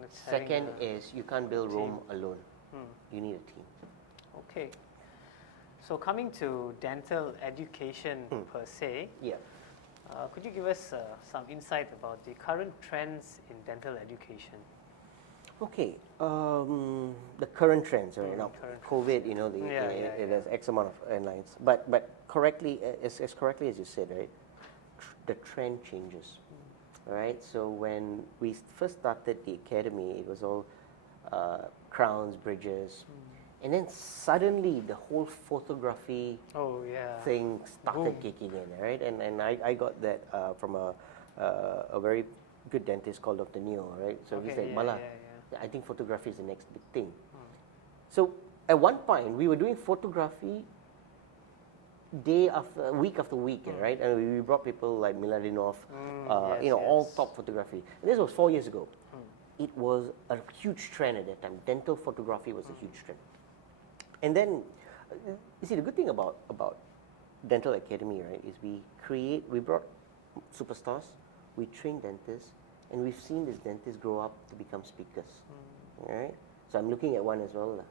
Second is you can't build Rome alone. You need a team. Okay. So coming to dental education per se, could you give us some insight about the current trends in dental education? Okay, the current trends right now, COVID, there's X amount of airlines, but correctly, as correctly as you said, right, the trend changes, right? So when we first started the academy, it was all crowns, bridges, and then suddenly the whole photography thing started kicking in, right? And I got that from a very good dentist called Dr. Neo, right? So he said, Bala, I think photography is the next big thing. So at one point, we were doing photography week after week, right? And we brought people like Miladinov, all top photography. And this was 4 years ago. It was a huge trend at that time. Dental photography was a huge trend. And then, you see, the good thing about Dental Academy, right, is we brought superstars, we train dentists, and we've seen these dentists grow up to become speakers. All right? So I'm looking at one as well.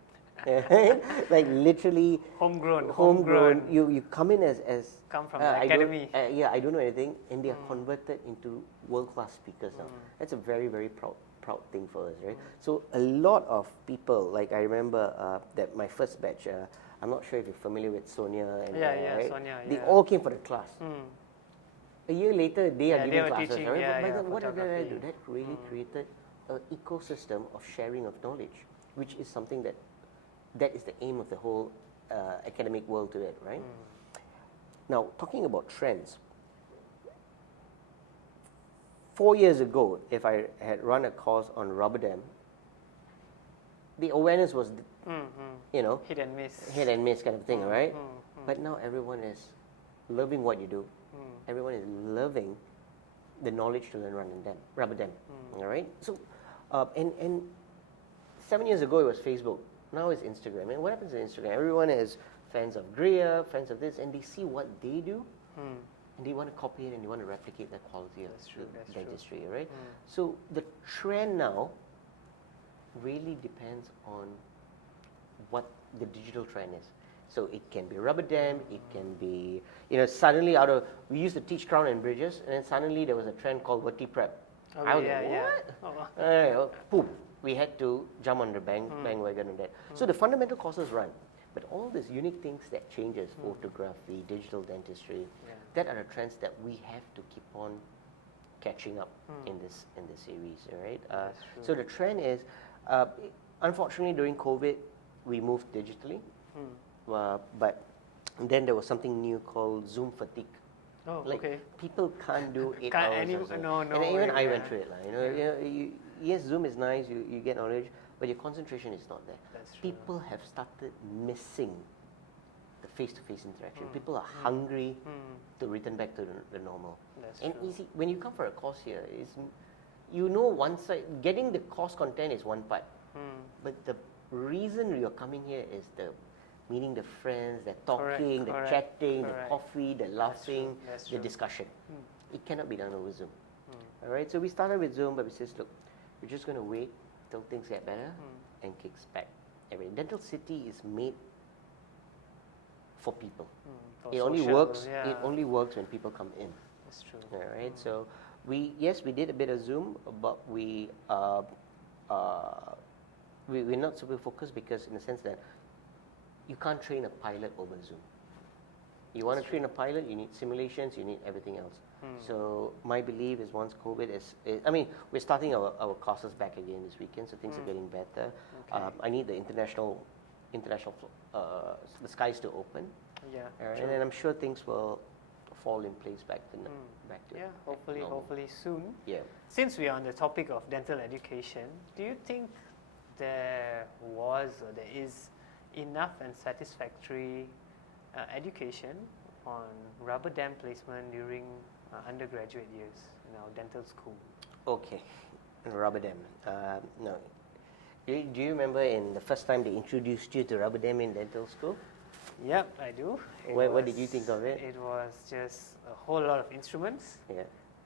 Like literally homegrown. You come in as come from the academy. I don't know anything, and they are converted into world-class speakers now. That's a very, very proud thing for us, right? So a lot of people, like I remember that my first batch, I'm not sure if you're familiar with Sonia and right? Sonia, they all came for the class. A year later, they are giving classes, teaching, right? But what did that do? That really created an ecosystem of sharing of knowledge, which is something that is the aim of the whole academic world today, right? Now, talking about trends, 4 years ago, if I had run a course on rubber dam, the awareness was, you know, hit and miss. hit and miss kind of thing, right? But now everyone is loving what you do. Everyone is loving the knowledge to learn rubber dam. All right. So, and 7 years ago it was Facebook. Now it's Instagram. And what happens on Instagram? Everyone is fans of Greer, fans of this, and they see what they do, and they want to copy it and they want to replicate that quality of dentistry, right? So the trend now really depends on what the digital trend is. So it can be rubber dam, it can be, you know, suddenly we used to teach crown and bridges, and then suddenly there was a trend called verti prep. Oh, I was yeah, like, what? Poop. We had to jump on the bandwagon on that. So the fundamental courses run, but all these unique things that changes, photography, digital dentistry, that are the trends that we have to keep on catching up in this series, right? So the trend is, unfortunately during COVID, we moved digitally, but then there was something new called Zoom fatigue. Oh, like okay. people can't do 8 hours of Zoom. No, and even I went through it. Yes, Zoom is nice, you get knowledge, but your concentration is not there. That's true. People have started missing the face-to-face interaction. People are hungry to return back to the normal. That's and true. easy when you come for a course here, you know one side, getting the course content is one part, but the reason you're coming here is the meeting the friends, the talking, the chatting, the coffee, the laughing, the discussion. It cannot be done over Zoom. All right, so we started with Zoom, but we said, look, we're just going to wait till things get better and kicks back. Dental City is made for people. It only works. It only works when people come in. That's true. All right, so we did a bit of Zoom, but we're not super focused because in the sense that you can't train a pilot over Zoom. You want to train a pilot, you need simulations, you need everything else. So my belief is once COVID we're starting our courses back again this weekend, so things are getting better. Okay. I need the international, the skies to open. Yeah. And then I'm sure things will fall in place back to hopefully soon. Yeah. Since we are on the topic of dental education, do you think there was or there is enough and satisfactory education on rubber dam placement during undergraduate years in our dental school? Okay, rubber dam. No. Do you remember in the first time they introduced you to rubber dam in dental school? Yep, I do. What did you think of it? It was just a whole lot of instruments. Yeah.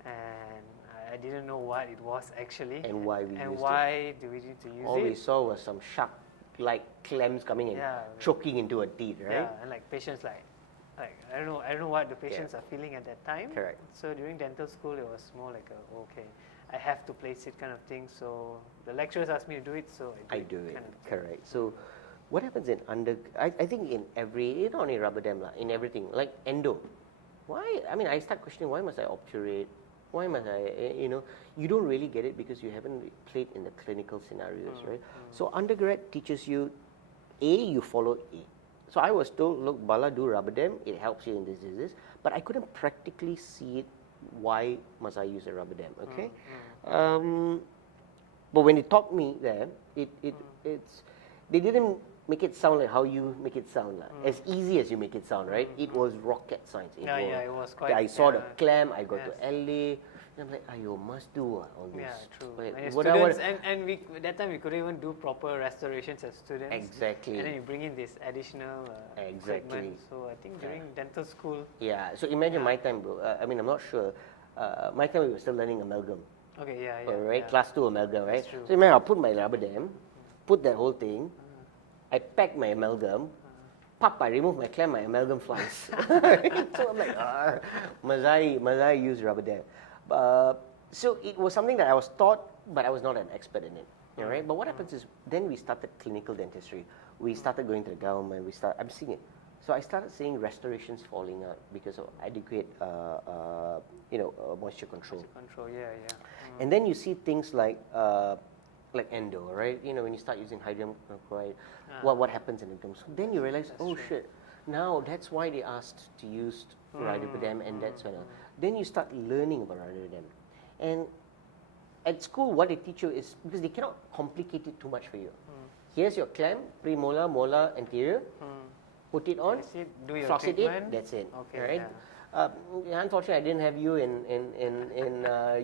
And I didn't know what it was actually. And why we used it. And why do we need to use it? All we saw was some shark-like clams coming and choking into a teeth, right? Yeah, and like patients I don't know what the patients are feeling at that time. Correct. So during dental school, it was more like I have to place it kind of thing. So the lecturers asked me to do it, so I do it. Kind of Correct. So what happens in I think in every, not only rubber dam, in everything, like endo. Why? I start questioning, why must I obturate? Why must I, you don't really get it because you haven't played in the clinical scenarios, right? So undergrad teaches you, you follow A. So I was told, look, Bala, do rubber dam, it helps you in this, but I couldn't practically see it. Why must I use a rubber dam? Okay, but when they taught me there, it's they didn't make it sound like how you make it sound, as easy as you make it sound, right? It was rocket science. It was quite. I saw the clam. I got to LA. And I'm like, you must do all this. Yeah, true. But students, and we, that time we couldn't even do proper restorations as students. Exactly. And then you bring in this additional equipment. So I think during dental school. Yeah. So imagine my time, bro. I'm not sure. My time we were still learning amalgam. Okay. Yeah. Right. Class 2 amalgam, right? True. So imagine I'll put my rubber dam, put that whole thing. I pack my amalgam. Pop! I remove my clam. My amalgam flies. So I'm like, must I use rubber dam? So it was something that I was taught, but I was not an expert in it. All right. But what happens is, then we started clinical dentistry. We started going to the government. I'm seeing it. So I started seeing restorations falling out because of adequate, moisture control. Moisture control, yeah. And then you see things like endo, right? When you start using hydrogen chloride, what happens in the gums? So then you realize, shit. Now that's why they asked to use rubber dam, and that's when. Then you start learning about rubber dam, and at school, what they teach you is, because they cannot complicate it too much for you. Here's your clamp, premolar, molar, anterior. Put it on, do your floss it treatment. in, that's it. Okay, Right? Unfortunately, I didn't have you in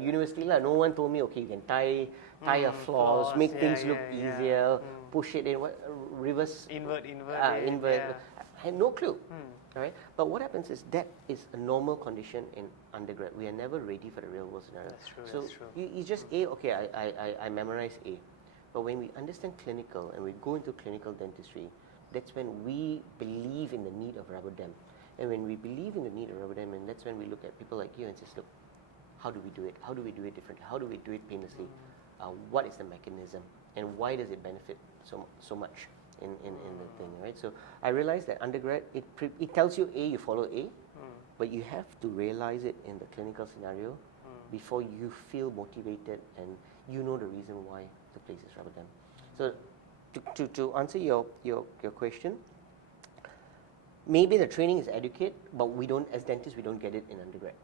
university. No one told me, okay, you can tie a floss, make things look easier, push it in, reverse, invert. I had no clue. Right? But what happens is that is a normal condition in undergrad. We are never ready for the real world scenario. That's true. So that's true. you just okay, I memorize A. But when we understand clinical and we go into clinical dentistry, that's when we believe in the need of rubber dam. And when we believe in the need of rubber dam, and that's when we look at people like you and say, look, how do we do it? How do we do it differently? How do we do it painlessly? What is the mechanism? And why does it benefit so much in the thing, right? So I realized that undergrad, it tells you A, you follow A, but you have to realize it in the clinical scenario before you feel motivated and you know the reason why the place is rubber dam. So to answer your question, maybe the training is adequate, but we don't, as dentists, we don't get it in undergrad.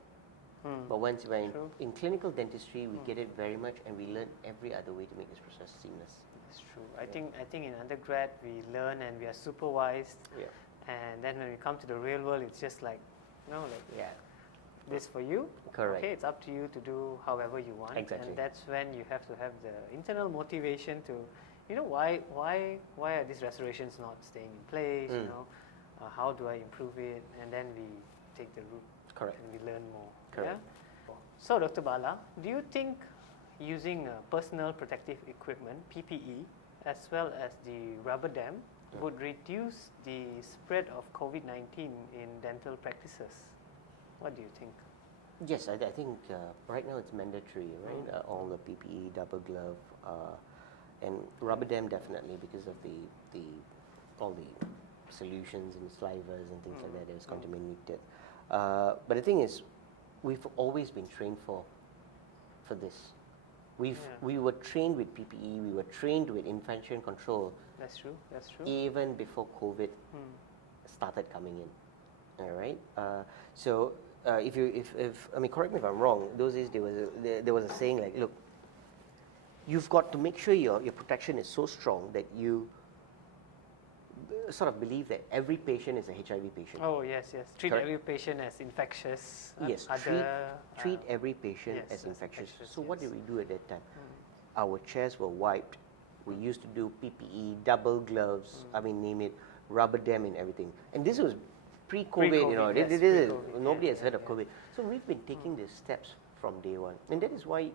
But once we're in clinical dentistry, we get it very much, and we learn every other way to make this process seamless. That's true. I think in undergrad we learn and we are supervised, and then when we come to the real world, it's just like, this for you. Correct. Okay, it's up to you to do however you want. Exactly. And that's when you have to have the internal motivation to, why are these restorations not staying in place? How do I improve it? And then we take the route. Correct. And we learn more. Correct. Yeah? So, Dr. Bala, do you think using personal protective equipment, PPE, as well as the rubber dam would reduce the spread of COVID-19 in dental practices? What do you think? Yes, I think right now it's mandatory, right? All the PPE, double glove, and rubber dam definitely, because of all the solutions and slivers and things like that was contaminated. But the thing is, we've always been trained for this. We were trained with PPE, we were trained with infection control. That's true. Even before COVID started coming in. All right. So if I mean, correct me if I'm wrong. Those days there was a saying like, look, you've got to make sure your protection is so strong that you sort of believe that every patient is a HIV patient. Oh yes. Treat Correct. every patient as infectious. Yes, treat every patient as infectious. So what did we do at that time? Our chairs were wiped. We used to do PPE, double gloves, I mean, name it, rubber dam and everything. And this was pre-COVID, nobody has heard of COVID. So we've been taking these steps from day one. And that is why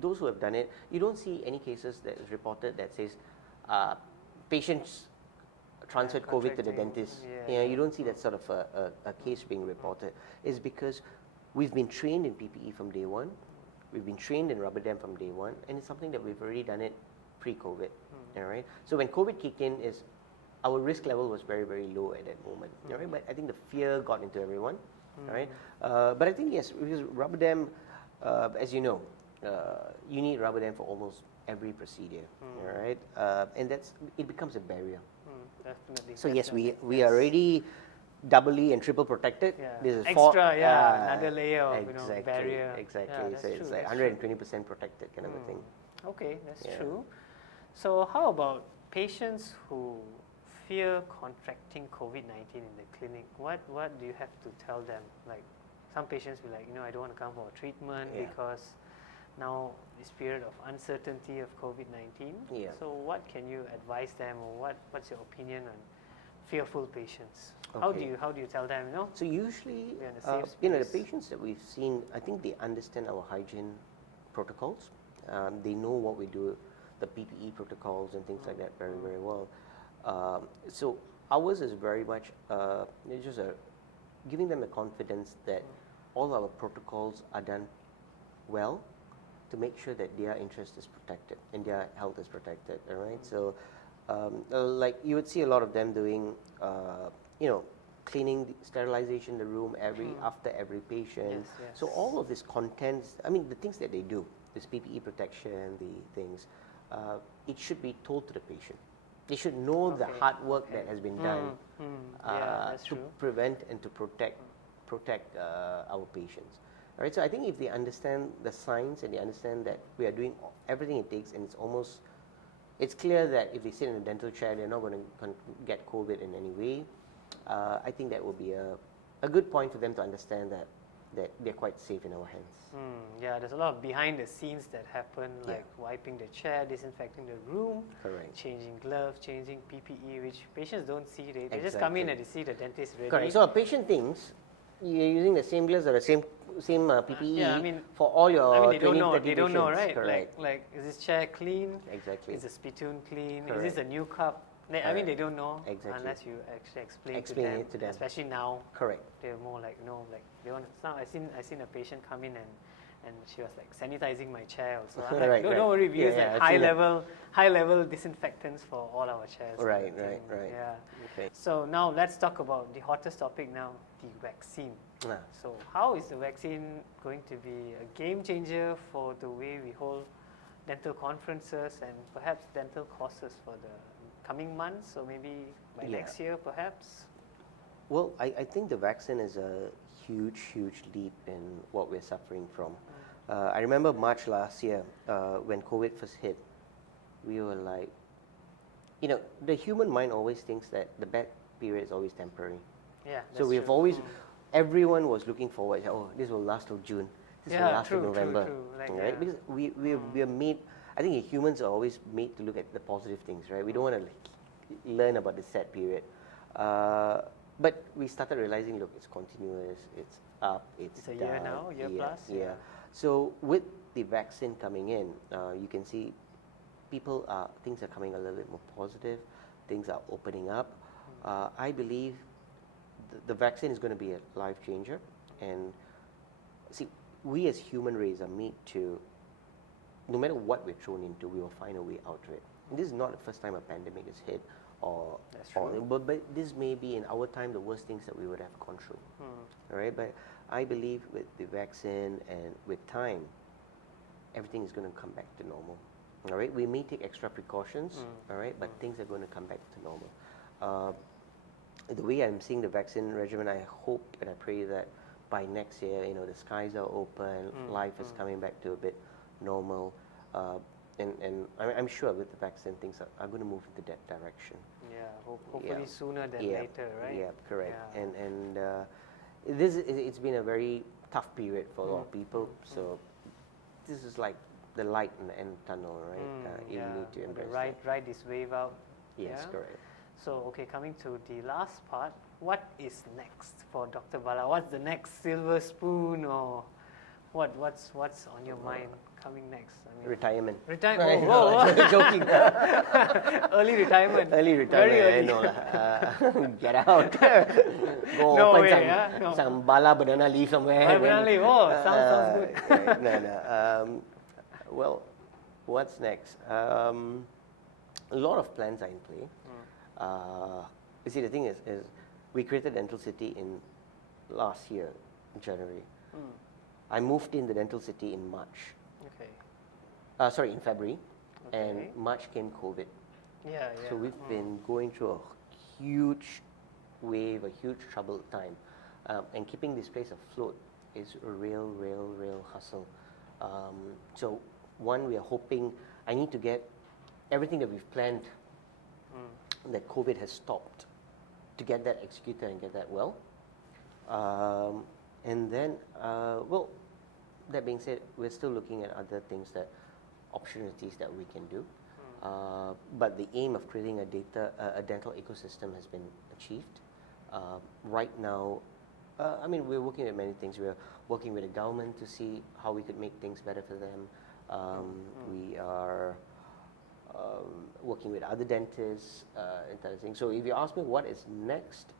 those who have done it, you don't see any cases that is reported that says patients transferred COVID to the dentist. You don't see that sort of a case being reported. It's because we've been trained in PPE from day one. We've been trained in rubber dam from day one, and it's something that we've already done it pre-COVID. All right. So when COVID kicked in, our risk level was very, very low at that moment. All right. But I think the fear got into everyone. All right. But I think yes, because rubber dam, as you know, you need rubber dam for almost every procedure. All right. And it becomes a barrier. Definitely. So yes, we are already doubly and triple protected. This is another layer of barrier. Exactly. So it's like 120% protected kind of a thing. Okay, that's true. So how about patients who fear contracting COVID-19 in the clinic? What do you have to tell them? Like some patients will like, I don't want to come for treatment because now this period of uncertainty of COVID-19. So what can you advise them, or what's your opinion on fearful patients? Okay. How do you tell them? So usually, the patients that we've seen, I think they understand our hygiene protocols. They know what we do, the PPE protocols and things like that very, very well. So ours is very much just giving them a confidence that all our protocols are done well, to make sure that their interest is protected and their health is protected. All right. So, like you would see a lot of them doing, cleaning, sterilization the room after every patient. Yes. So all of this contents, I mean, the things that they do, this PPE protection, the things, it should be told to the patient. They should know the hard work that has been done that's to true. prevent and to protect our patients. All right, so I think if they understand the science and they understand that we are doing everything it takes, and it's clear that if they sit in a dental chair, they're not going to get COVID in any way. I think that will be a good point for them to understand that they're quite safe in our hands. Yeah, there's a lot of behind the scenes that happen, like wiping the chair, disinfecting the room, Correct. changing gloves, changing PPE, which patients don't see. They just come in and they see the dentist ready. Correct. So a patient thinks you're using the same gloves or the same PPE for all your they don't know. 30 They don't know, patients. right? Correct. Like, is this chair clean? Exactly. Is the spittoon clean? Correct. Is this a new cup? They don't know unless you actually explain it to them. Especially now, Correct. they're more like they want. Now I seen a patient come in and she was like sanitizing my chair also. I'm like, don't worry, we use like high level disinfectants for all our chairs. Right. Yeah. Okay. So now let's talk about the hottest topic now, the vaccine. So how is the vaccine going to be a game changer for the way we hold dental conferences and perhaps dental courses for the coming months, or maybe by next year perhaps? Well, I think the vaccine is a huge leap in what we're suffering from. I remember March last year when COVID first hit, we were like, the human mind always thinks that the bad period is always temporary. Yeah. So we've always, everyone was looking forward, this will last till June, this will last till November. True. Like, right? Because we are made, I think humans are always made to look at the positive things, right? We don't want to learn about the sad period. But we started realizing, look, it's continuous, it's up, it's a down. year now, year plus. Yeah. So with the vaccine coming in, you can see things are coming a little bit more positive, things are opening up. I believe the vaccine is going to be a life changer. And see, we as human race are made to, no matter what we're thrown into, we will find a way out of it. And this is not the first time a pandemic has hit, but this may be in our time the worst things that we would have gone through. All right, but I believe with the vaccine and with time, everything is going to come back to normal. All right, we may take extra precautions, all right, but things are going to come back to normal. The way I'm seeing the vaccine regimen, I hope and I pray that by next year, the skies are open, life is coming back to a bit normal. And I'm sure with the vaccine, things are going to move into that direction. Yeah, hopefully sooner than later, right? Yeah, correct. Yeah. And it's been a very tough period for a lot of people. So this is like the light in the end tunnel, right? You need to embrace ride this wave out. Yes, correct. So, okay, coming to the last part, what is next for Dr. Bala? What's the next silver spoon, or what's on your mind coming next? Retirement. Retirement. Oh, joking. Early retirement. Very early. Get out. Go open some Bala banana leaf somewhere. Banana leaf. Oh, sounds good. No. Well, what's next? A lot of plans are in play. You see, the thing is we created Dental City in last year, January. I moved in the Dental City in March. Okay. In February. Okay. And March came COVID. Yeah. So we've been going through a huge wave, a huge troubled time. And keeping this place afloat is a real hustle. So one, we are hoping, I need to get everything that we've planned that COVID has stopped, to get that executed and get that well. And then, that being said, we're still looking at other things opportunities that we can do. But the aim of creating a dental ecosystem has been achieved. Right now, we're working at many things. We're working with the government to see how we could make things better for them. We are working with other dentists and kind of thing. So if you ask me what is next,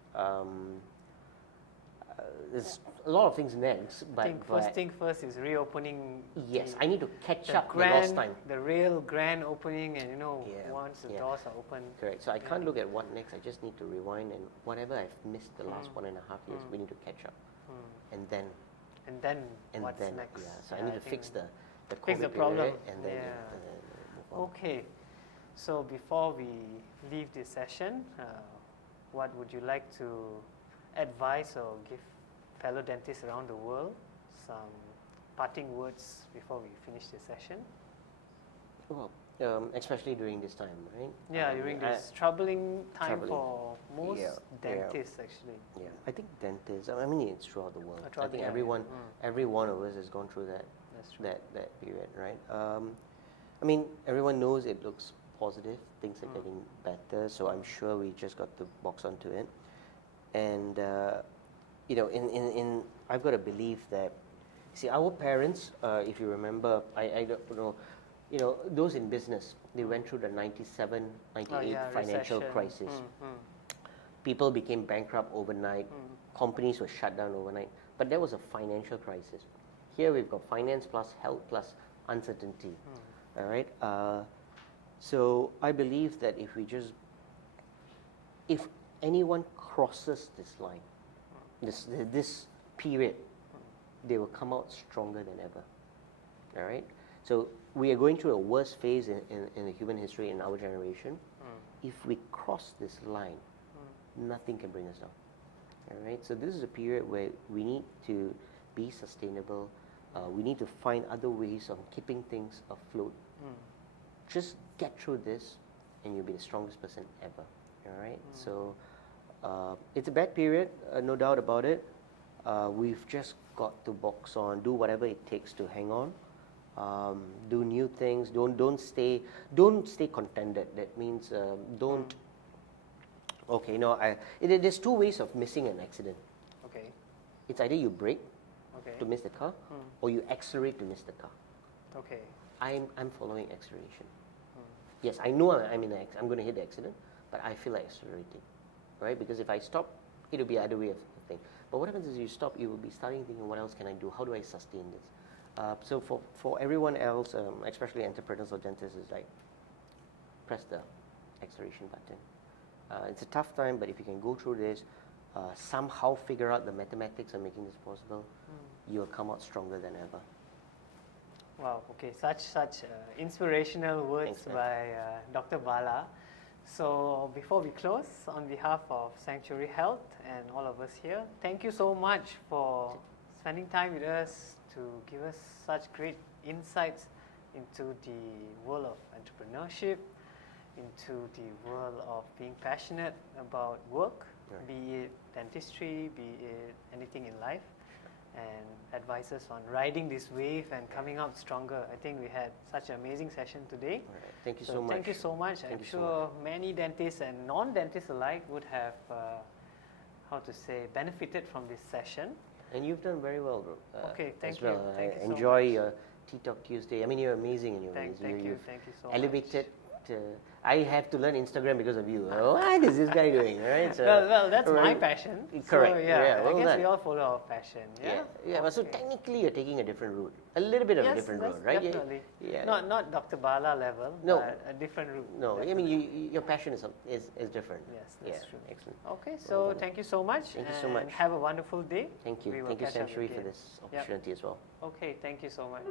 there's a lot of things next. But first thing first is reopening. Yes, I need to catch up the lost time. The real grand opening, and once the doors are open. Correct. So I can't look at what next. I just need to rewind, and whatever I've missed the last 1.5 years, we need to catch up. And then what's next? Yeah. So I need to fix the fix the COVID problem. period, and then move on. Okay. So before we leave this session, what would you like to advise or give fellow dentists around the world some parting words before we finish the session? Well, especially during this time, right? Yeah, during this troubling time for most Yeah, dentists, actually. Yeah, I think dentists. I mean, it's throughout the world. I think yeah, every one of us has gone through that That's true. that period, right? I mean, everyone knows it looks positive. Things are getting better, so I'm sure we just got to box onto it. And you know, in I've got to believe that. See, our parents, if you remember, I don't know. You know, those in business, they went through the 97, 98 financial recession. crisis. People became bankrupt overnight. Companies were shut down overnight. But that was a financial crisis. Here we've got finance plus health plus uncertainty. All right. So I believe that if anyone crosses this line, this period, they will come out stronger than ever. All right. So we are going through a worst phase in the human history in our generation. If we cross this line, nothing can bring us down. All right. So this is a period where we need to be sustainable. We need to find other ways of keeping things afloat. Just get through this, and you'll be the strongest person ever. All right. So it's a bad period, no doubt about it. We've just got to box on, do whatever it takes to hang on. Do new things. Don't stay contented. That means don't. Okay, no. There's two ways of missing an accident. Okay. It's either you brake Okay. to miss the car, or you accelerate to miss the car. Okay. I'm following acceleration. Yes, I know I'm going to hit the accident, but I feel like accelerating, right? Because if I stop, it'll be the other way of thing. But what happens is you stop, you will be starting thinking, what else can I do? How do I sustain this? So for everyone else, especially entrepreneurs or dentists, is like press the acceleration button. It's a tough time, but if you can go through this, somehow figure out the mathematics of making this possible, you will come out stronger than ever. Wow. Okay. Such inspirational words Thanks, by Dr. Bala. So before we close, on behalf of Sanctuary Health and all of us here, thank you so much for spending time with us to give us such great insights into the world of entrepreneurship, into the world of being passionate about work, Right. be it dentistry, be it anything in life, and advices on riding this wave and coming out stronger. I think we had such an amazing session today. All right. Thank you so much. Thank you so much. Thank I'm you so sure many dentists and non-dentists alike would have, benefited from this session. And you've done very well, bro. Okay, thank as well. you. Thank you so enjoy much. your Tea Talk Tuesday. I mean, you're amazing in your ways. Thank you You've so elevated. much. I have to learn Instagram because of you. What is this guy doing? Right? So, Well, that's my right. passion. Correct. So, Yeah, well I guess done. we all follow our passion. Yeah. But so technically, you're taking a different route, a little bit of a different route, right? Definitely. Yeah. Not Dr. Bala level, No. but a different route. No, I definitely. mean, your passion is different. Yes, that's true. Excellent. Okay, Well so done. thank you so much. Thank you so and much. Have a wonderful day. Thank you. We will Thank you, catch up Sanctuary, for again. this opportunity as well. Okay, thank you so much.